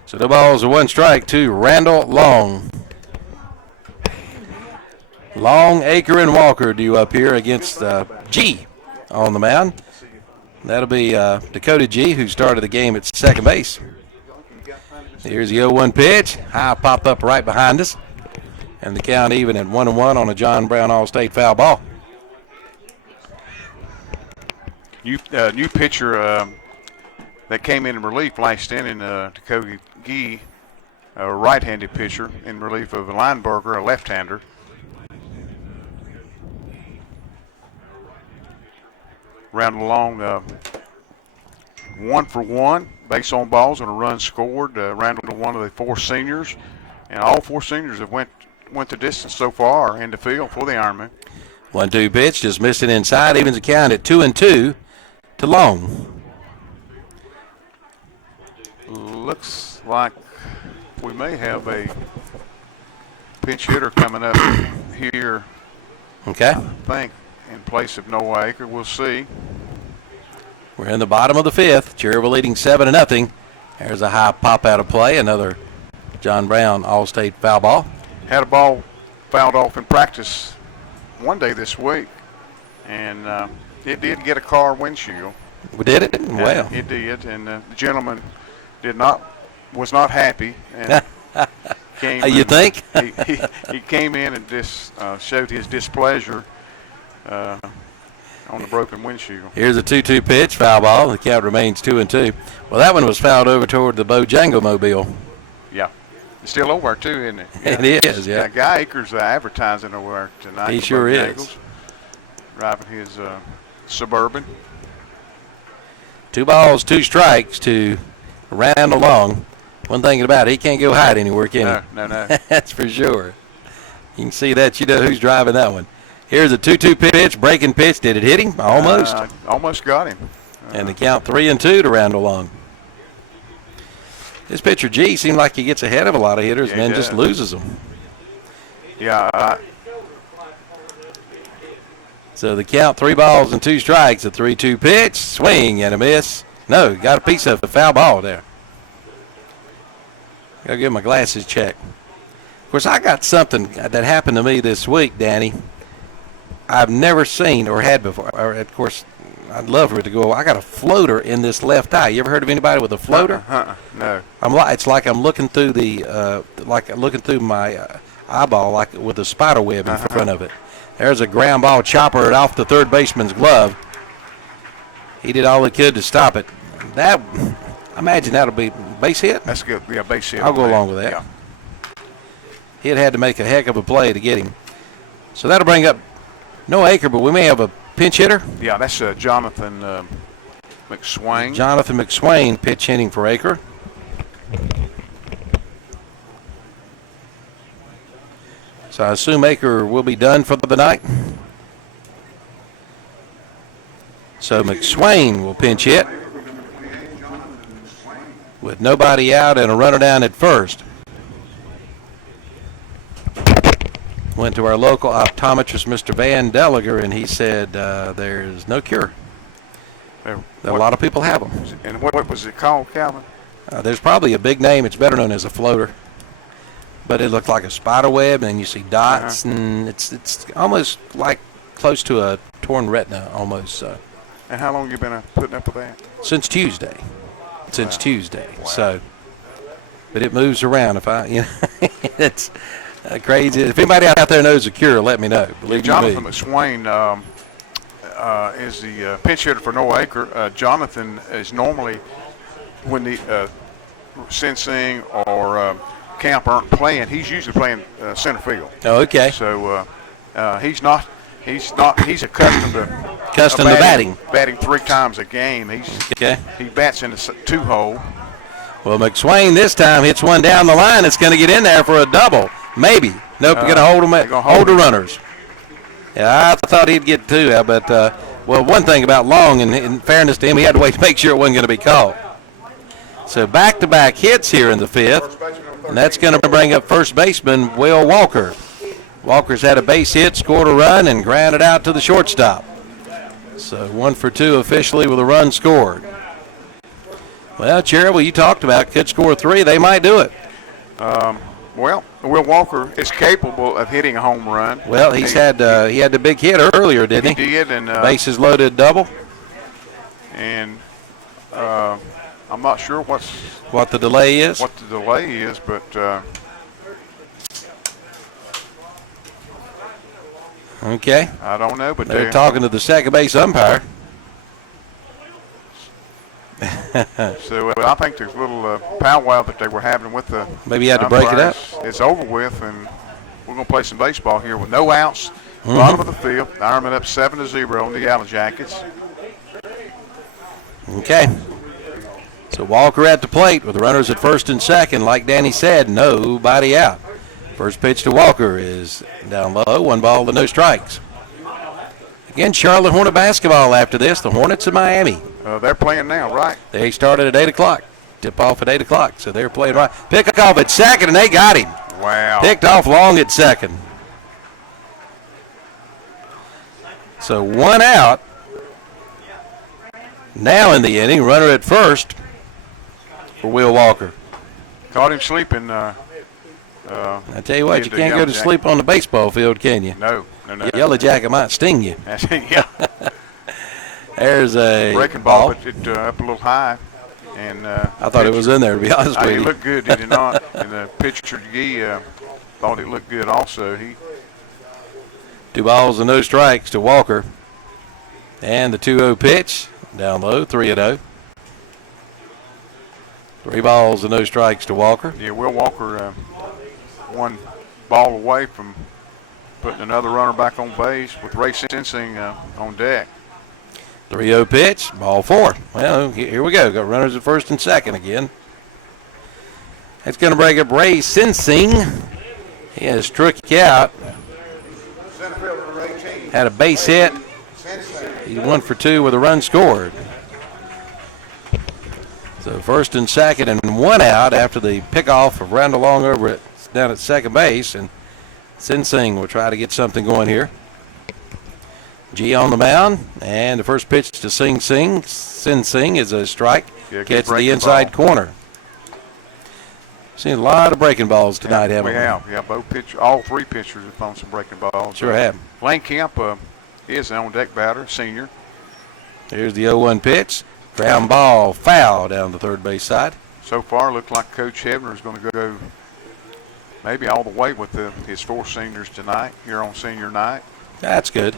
So 2 balls and 1 strike to Randall Long. Long, Acre, and Walker due up here against G on the mound. That'll be Dakota G, who started the game at second base. Here's the 0-1 pitch. High pop up right behind us. And the count even at 1-1 on a John Brown All-State foul ball. New pitcher that came in relief last inning, Dakota Gee, a right-handed pitcher in relief of Lineberger, a left-hander. Randall Long, 1 for 1, base on balls and a run scored. Randall, one of the 4 seniors, and all 4 seniors have went the distance so far in the field for the Ironman. 1-2 pitch, just missing inside, evens the count at 2-2 to Long. Looks like we may have a pinch hitter coming up here. Okay. I think in place of Noah Acre. We'll see. We're in the bottom of the 5th. Cherryville leading 7-0. There's a high pop out of play. Another John Brown All-State foul ball. Had a ball fouled off in practice one day this week, and it did get a car windshield. Did it? Well. It did, and the gentleman was not happy. And you think? he came in and just showed his displeasure on the broken windshield. Here's a 2-2 pitch, foul ball. The count remains 2-2. Well, that one was fouled over toward the Bojangle mobile. Yeah. It's still over too, isn't it? Yeah. It is, yeah. Guy Akers advertising over tonight. He sure is. Driving his Suburban. 2 balls, 2 strikes to Randall Long. One thing about it, he can't go hide anywhere, can he? No. That's for sure. You can see that. You know who's driving that one. Here's a 2-2 pitch, breaking pitch. Did it hit him? Almost. Almost got him. And the count 3-2 to Randall Long. This pitcher G seems like he gets ahead of a lot of hitters and then just loses them. Yeah. So the count 3 balls and 2 strikes. A 3-2 pitch, swing and a miss. No, got a piece of the foul ball there. Gotta get my glasses checked. Of course, I got something that happened to me this week, Danny. I've never seen or had before. Or, of course, I'd love for it to go. I got a floater in this left eye. You ever heard of anybody with a floater? No. It's like I'm looking through my eyeball, like with a spider web in front of it. There's a ground ball chopper off the third baseman's glove. He did all he could to stop it. I imagine that'll be base hit. That's good. Yeah, base hit. I'll go along with that. Yeah. He'd had to make a heck of a play to get him. So that'll bring up no Acre, but we may have a pinch hitter. Yeah, that's Jonathan McSwain. Jonathan McSwain pitch hitting for Acre. So I assume Acre will be done for the night. So McSwain will pinch hit with nobody out and a runner down at first. Went to our local optometrist, Mr. Van Deliger, and he said there's no cure. A lot of people have them. And what was it called, Calvin? There's probably a big name. It's better known as a floater. But it looked like a spider web, and you see dots, and it's almost like close to a torn retina almost. And how long you been putting up with that? Since Tuesday. Tuesday. Wow. So, but it moves around. It's crazy. If anybody out there knows a cure, let me know. Believe Jonathan me. McSwain is the pinch hitter for Noah Acre. Jonathan is normally when the Sensing or Camp aren't playing. He's usually playing center field. Oh, okay. So he's accustomed to accustomed to batting. Batting 3 times a game. He bats in the 2-hole. Well, McSwain this time hits one down the line. It's going to get in there for a double. Maybe. Nope, going to hold the runners. Yeah, I thought he'd get 2, but, well, one thing about Long, and in fairness to him, he had to wait to make sure it wasn't going to be called. So back-to-back hits here in the 5th, and that's going to bring up first baseman Will Walker. Walker's had a base hit, scored a run, and grounded out to the shortstop. So 1 for 2 officially with a run scored. Well, Cherryville, you talked about could score 3. They might do it. Well, Will Walker is capable of hitting a home run. Well, he had the big hit earlier, didn't he? He did, and bases loaded double. And I'm not sure what the delay is. But okay. I don't know, but they're talking to the second base umpire. So I think the little powwow that they were having with the maybe you had to break it up. It's over with, and we're going to play some baseball here with no outs. Bottom of the field. Ironman up 7-0 on the Yellow Jackets. Okay. So Walker at the plate with the runners at first and second. Like Danny said, nobody out. First pitch to Walker is down low. 1 ball to no strikes. Again, Charlotte Hornet basketball after this. The Hornets in Miami. They're playing now, right? They started at 8 o'clock. Tip off at 8 o'clock, so they're playing right. Pick off at second, and they got him. Wow. Picked off Long at second. So 1 out. Now in the inning, runner at first for Will Walker. Caught him sleeping. I tell you what, you can't go to sleep on the baseball field, can you? No. Yellow Jacket might sting you. Yeah. There's a breaking ball, but it up a little high. And I thought it was in there, to be honest with you. It looked good, did it not? And the pitcher, thought it looked good also. 2 balls and no strikes to Walker. And the 2-0 pitch, down low, 3-0. 3 balls and no strikes to Walker. Yeah, Will Walker 1 ball away from putting another runner back on base with Ray Sensing on deck. 3-0 pitch, ball 4. Well, here we go. Got runners at first and second again. That's going to break up Ray Sensing. He has struck out. Had a base hit. He's 1 for 2 with a run scored. So first and second and 1 out after the pickoff of Randall Long over down at second base. And Sensing will try to get something going here. G on the mound, and the first pitch to Sensing is a strike. Catch the inside corner. Seen a lot of breaking balls tonight, haven't we? We have. Yeah, all 3 pitchers have thrown some breaking balls. Sure have. Lane Camp is an on-deck batter, senior. Here's the 0-1 pitch. Ground ball, foul down the third base side. So far, looks like Coach Hebner is going to go maybe all the way with his 4 seniors tonight here on senior night. That's good.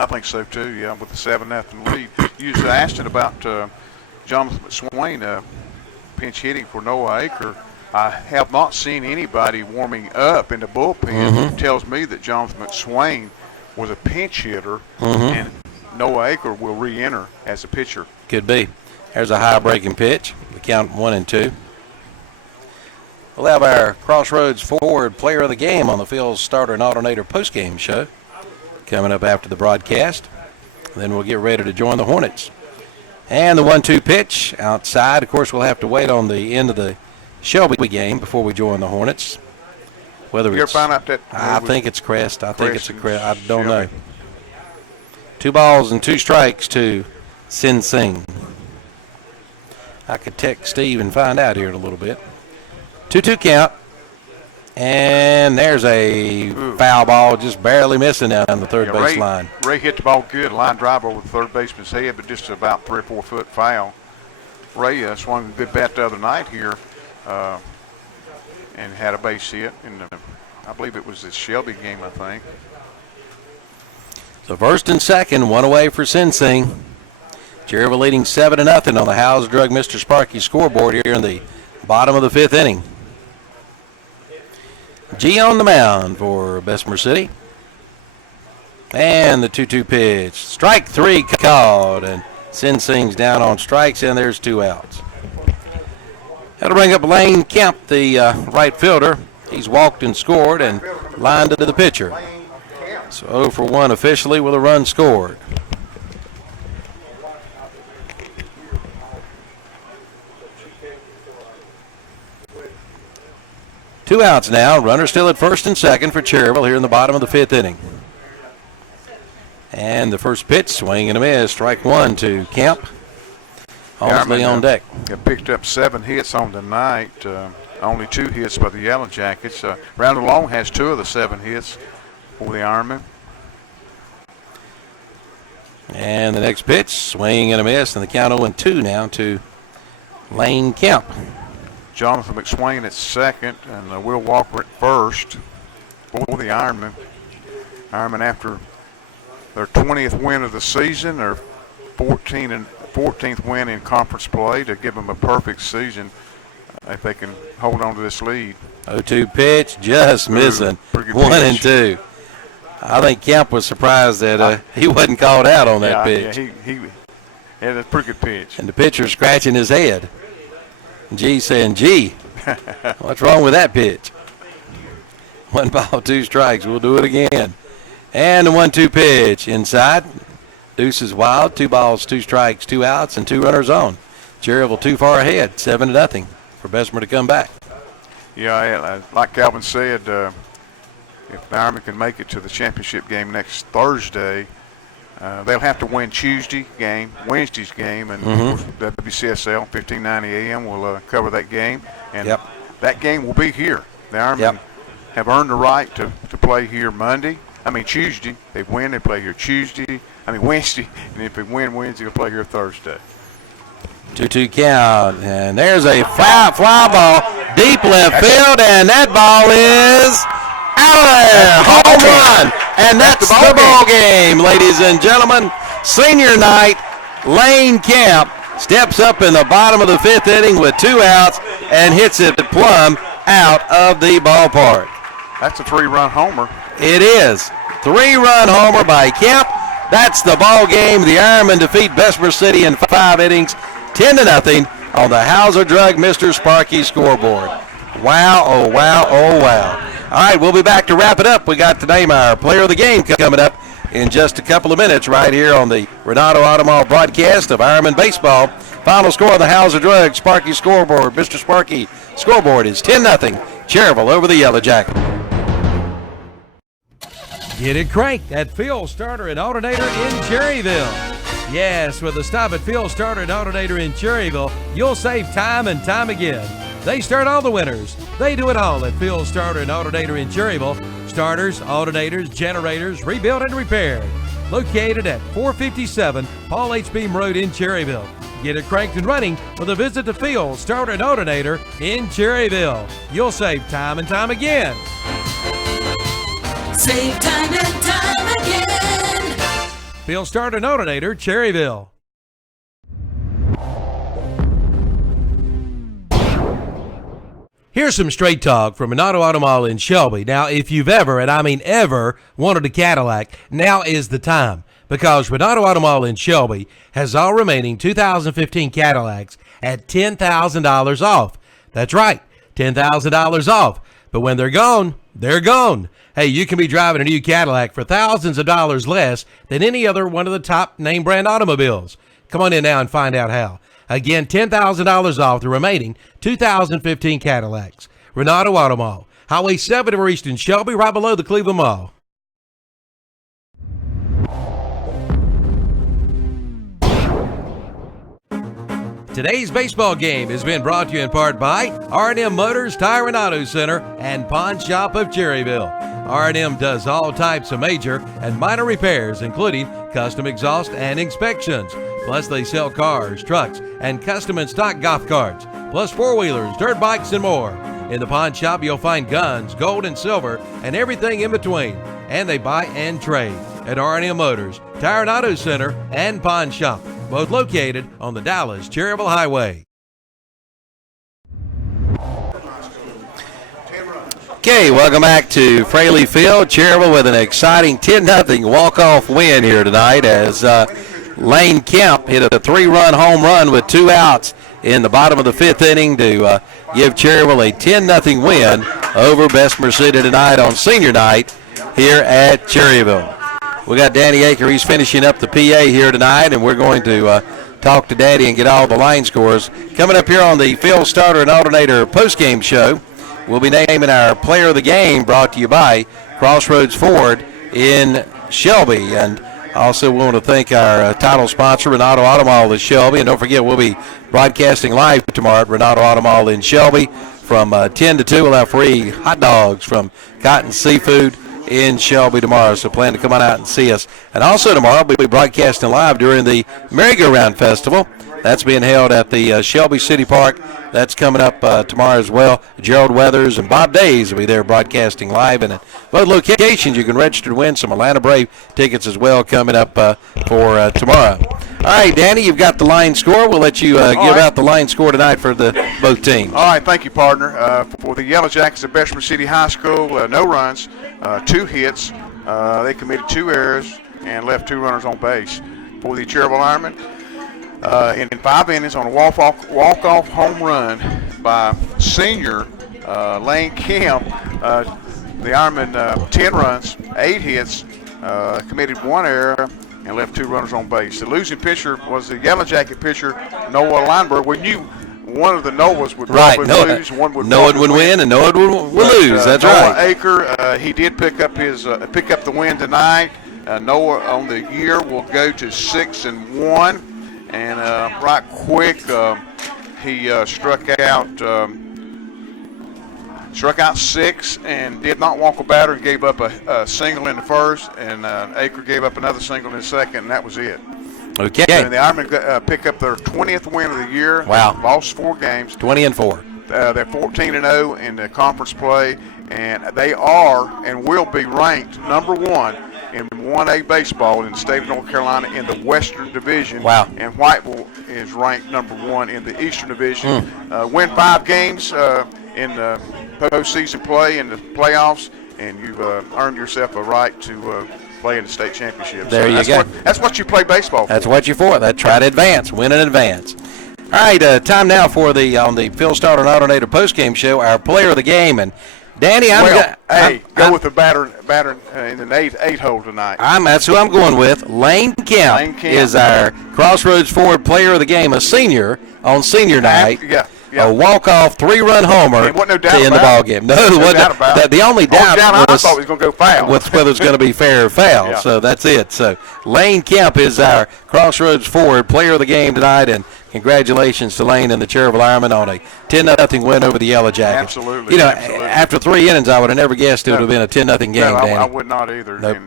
I think so too, yeah, with the 7-0 lead. You was asking about Jonathan McSwain pinch hitting for Noah Aker. I have not seen anybody warming up in the bullpen. It tells me that Jonathan McSwain was a pinch hitter, and Noah Aker will re-enter as a pitcher. Could be. There's a high breaking pitch. The count 1-2. We'll have our Crossroads Ford Player of the Game on the Phil's Starter and Alternator postgame show coming up after the broadcast. Then we'll get ready to join the Hornets. And the 1-2 pitch outside. Of course, we'll have to wait on the end of the Shelby game before we join the Hornets. Whether you ever find out that? I think it's Crest. I think it's a Crest. I don't know. 2 balls and 2 strikes to Sensing. I could text Steve and find out here in a little bit. 2-2 count. And there's a foul ball just barely missing down the third base line. Ray hit the ball good. Line drive over the third baseman's head, but just about 3 or 4 foot foul. Ray swung a good bat the other night here and had a base hit. I believe it was the Shelby game, I think. So first and second, 1 away for Sensing. Cherryville leading 7-0 on the Howes Drug Mr. Sparky scoreboard here in the bottom of the 5th inning. G on the mound for Bessemer City. And the 2-2 pitch. Strike 3 called, and Sensing's down on strikes, and there's 2 outs. That'll bring up Lane Kemp, the right fielder. He's walked and scored and lined it to the pitcher. So 0 for 1 officially with a run scored. Two outs now. Runner still at first and second for Cherryville here in the bottom of the 5th inning. And the first pitch, swing and a miss. Strike 1 to Kemp. Holmsley on deck. Have picked up 7 hits on the night. Only 2 hits by the Yellow Jackets. Randall Long has 2 of the 7 hits for the Ironmen. And the next pitch, swing and a miss, and the count 0-2 now to Lane Kemp. Jonathan McSwain at second, and Will Walker at first for the Ironmen. Ironmen, after their 20th win of the season, their 14th win in conference play, to give them a perfect season if they can hold on to this lead. 0-2 pitch, just missing. 1-2. I think Kemp was surprised that he wasn't called out on that pitch. Yeah, that's a pretty good pitch. And the pitcher scratching his head. G saying, gee, what's wrong with that pitch? 1 ball, 2 strikes. We'll do it again. And the 1-2 pitch inside. Deuce is wild. 2 balls, 2 strikes, 2 outs, and 2 runners on. Cherryville too far ahead, 7-0 for Bessemer to come back. Yeah, like Calvin said, if the Ironmen can make it to the championship game next Thursday, they'll have to win Wednesday's game, and WCSL 1590 AM will cover that game, and that game will be here. The Ironmen have earned the right to play here Tuesday. They win, they play here Wednesday, and if they win Wednesday, they'll play here Thursday. 2-2 count, and there's a fly ball deep left field, and that ball is out of there. Home run, and that's the ball game, ladies and gentlemen. Senior night, Lane Kemp steps up in the bottom of the 5th inning with 2 outs and hits it plumb out of the ballpark. That's a 3-run homer. It is. 3-run homer by Kemp. That's the ball game. The Ironmen defeat Bessemer City in 5 innings, 10-0 on the Hauser Drug Mr. Sparky scoreboard. Wow, oh wow, oh wow. All right, we'll be back to wrap it up. We got to name our player of the game coming up in just a couple of minutes right here on the Renato Automall broadcast of Ironman Baseball. Final score of the Hauser Drug Sparky scoreboard. Mr. Sparky scoreboard is 10-0. Cherryville over the Yellow Jacket. Get it cranked at Phil Starter and Alternator in Cherryville. Yes, with a stop at Phil Starter and Alternator in Cherryville, you'll save time and time again. They start all the winners. They do it all at Phil Starter and Alternator in Cherryville. Starters, alternators, generators, rebuilt and repaired. Located at 457 Paul H. Beam Road in Cherryville. Get it cranked and running with a visit to Phil Starter and Alternator in Cherryville. You'll save time and time again. Save time and time again. Phil Starter and Alternator, Cherryville. Here's some straight talk from Renato Automall in Shelby. Now, if you've ever, and I mean ever, wanted a Cadillac, now is the time. Because Renato Automall in Shelby has all remaining 2015 Cadillacs at $10,000 off. That's right, $10,000 off. But when they're gone, they're gone. Hey, you can be driving a new Cadillac for thousands of dollars less than any other one of the top name brand automobiles. Come on in now and find out how. Again, $10,000 off the remaining 2015 Cadillacs. Renato Automall, Highway 7 over Easton Shelby, right below the Cleveland Mall. Today's baseball game has been brought to you in part by R&M Motors, Tire and Auto Center, and Pawn Shop of Cherryville. R&M does all types of major and minor repairs, including custom exhaust and inspections. Plus, they sell cars, trucks, and custom and stock golf carts, plus four-wheelers, dirt bikes, and more. In the Pawn Shop, you'll find guns, gold and silver, and everything in between. And they buy and trade at R&M Motors, Tire and Auto Center, and Pawn Shop, both located on the Dallas-Cherryville Highway. Okay, welcome back to Fraley Field. Cherryville with an exciting 10-0 walk-off win here tonight as Lane Kemp hit a 3-run home run with 2 outs in the bottom of the 5th inning to give Cherryville a 10-0 win over Bessemer City tonight on senior night here at Cherryville. We got Danny Aker. He's finishing up the PA here tonight, and we're going to talk to Daddy and get all the line scores. Coming up here on the Field Starter and Alternator postgame show, we'll be naming our player of the game, brought to you by Crossroads Ford in Shelby. And also want to thank our title sponsor, Renato Automall in Shelby. And don't forget, we'll be broadcasting live tomorrow at Renato Automall in Shelby from 10 to 2. We'll have free hot dogs from Cotton Seafood in Shelby tomorrow, so plan to come on out and see us. And also tomorrow, we'll be broadcasting live during the Merry-Go-Round Festival. That's being held at the Shelby City Park. That's coming up tomorrow as well. Gerald Weathers and Bob Days will be there broadcasting live. And at both locations, you can register to win some Atlanta Brave tickets as well coming up for tomorrow. All right, Danny, you've got the line score. We'll let you give out the line score tonight for both teams. All right, thank you, partner. For the Yellow Jackets of Bessemer City High School, no runs, 2 hits. They committed 2 errors and left 2 runners on base. For the Cherryville Ironmen, in 5 innings on a walk-off home run by senior Lane Kemp, the Ironmen 10 runs, 8 hits, committed 1 error, and left 2 runners on base. The losing pitcher was the Yellow Jacket pitcher, Noah Lineberg. We knew one of the Noahs would probably lose, one would win, and Noah would lose. That's Noah right. Aker, he did pick up the win tonight. Noah on the year will go to 6-1. And right quick, he struck out 6 and did not walk a batter and gave up a single in the first, and Aker gave up another single in the second, and that was it. Okay. And the Ironmen pick up their 20th win of the year. Wow. Lost 4 games. 20-4. They're 14-0 in the conference play, and they are and will be ranked number 1 in 1A baseball in the state of North Carolina in the Western Division. Wow. And Whiteville is ranked number 1 in the Eastern Division. Win 5 games in the postseason play, in the playoffs, and you've earned yourself a right to play in the state championship. There you go. That's what you play baseball for. That's what you're for. Try to advance. Win in advance. All right, time now for on the Field Starter and Alternator postgame show, our player of the game. And Danny, go with the batter in the 8 hole tonight. That's who I'm going with. Lane Kemp is our Crossroads Ford player of the game, a senior on senior night. A walk-off 3-run homer to end the ball game. No, the only doubt I thought it was going to go foul. Was whether it's going to be fair or foul. Yeah. So that's it. So Lane Kemp is our Crossroads Ford player of the game tonight, and congratulations to Lane and the Cherryville Ironmen on a 10-0 win over the Yellow Jackets. Absolutely. After 3 innings, I would have never guessed it would have been a 10-0 game. No, Danny. I would not either. Nope.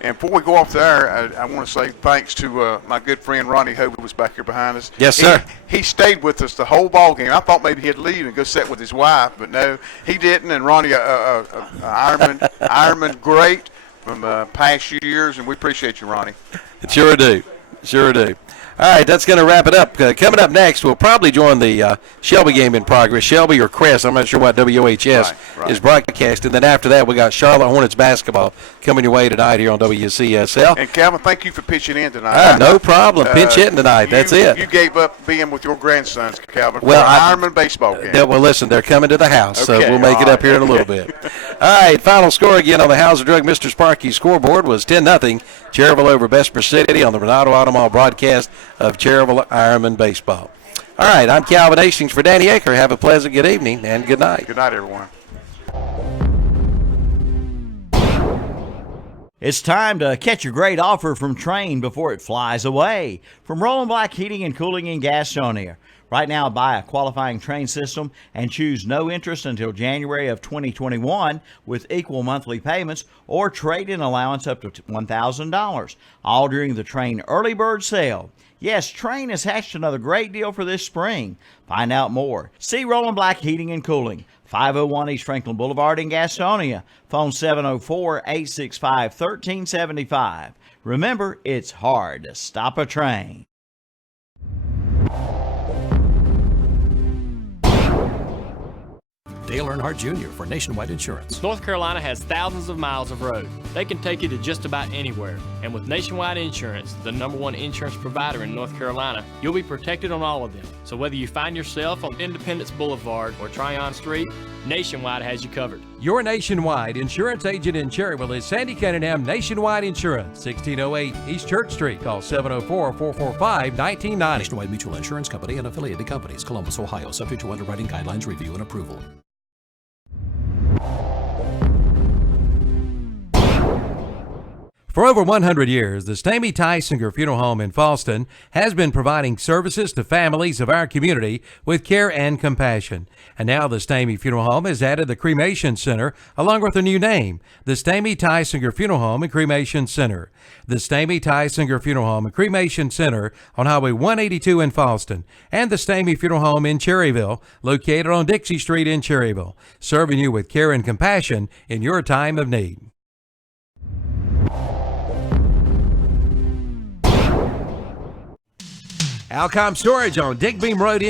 And before we go off there, I want to say thanks to my good friend Ronnie Hope, who was back here behind us. Yes, sir. He stayed with us the whole ball game. I thought maybe he'd leave and go sit with his wife, but no, he didn't. And Ronnie, Ironman great from past years, and we appreciate you, Ronnie. Sure do. All right, that's going to wrap it up. Coming up next, we'll probably join the Shelby game in progress. Shelby or Crest, I'm not sure what WHS is broadcasting. Then after that, we got Charlotte Hornets basketball coming your way tonight here on WCSL. And Calvin, thank you for pitching in tonight. No problem. Pinch hitting tonight. That's it. You gave up being with your grandsons, Calvin, for an Ironman baseball game. Well, listen, they're coming to the house, so we'll make it up here in a little bit. All right, final score again on the Hauser Drug Mr. Sparky scoreboard was 10-0. Cherryville over Bessemer City on the Renato Automall broadcast of Cherryville Ironman baseball. All right, I'm Calvin Hastings for Danny Aker. Have a pleasant good evening and good night. Good night, everyone. It's time to catch a great offer from Train before it flies away. From Roland Black Heating and Cooling in Gastonia. Right now, buy a qualifying Train system and choose no interest until January of 2021 with equal monthly payments or trade-in allowance up to $1,000, all during the Train Early Bird Sale. Yes, Train has hatched another great deal for this spring. Find out more. See Roland Black Heating and Cooling, 501 East Franklin Boulevard in Gastonia. Phone 704-865-1375. Remember, it's hard to stop a train. Dale Earnhardt Jr. for Nationwide Insurance. North Carolina has thousands of miles of road. They can take you to just about anywhere. And with Nationwide Insurance, the #1 insurance provider in North Carolina, you'll be protected on all of them. So whether you find yourself on Independence Boulevard or Tryon Street, Nationwide has you covered. Your Nationwide insurance agent in Cherryville is Sandy Cunningham Nationwide Insurance, 1608 East Church Street. Call 704-445-1990. Nationwide Mutual Insurance Company and affiliated companies, Columbus, Ohio, subject to underwriting guidelines, review, and approval. For over 100 years, the Stamey Tysinger Funeral Home in Fallston has been providing services to families of our community with care and compassion. And now the Stamey Funeral Home has added the Cremation Center along with a new name, the Stamey Tysinger Funeral Home and Cremation Center. The Stamey Tysinger Funeral Home and Cremation Center on Highway 182 in Fallston, and the Stamey Funeral Home in Cherryville, located on Dixie Street in Cherryville, serving you with care and compassion in your time of need. Alcom Storage on Dick Beam Road in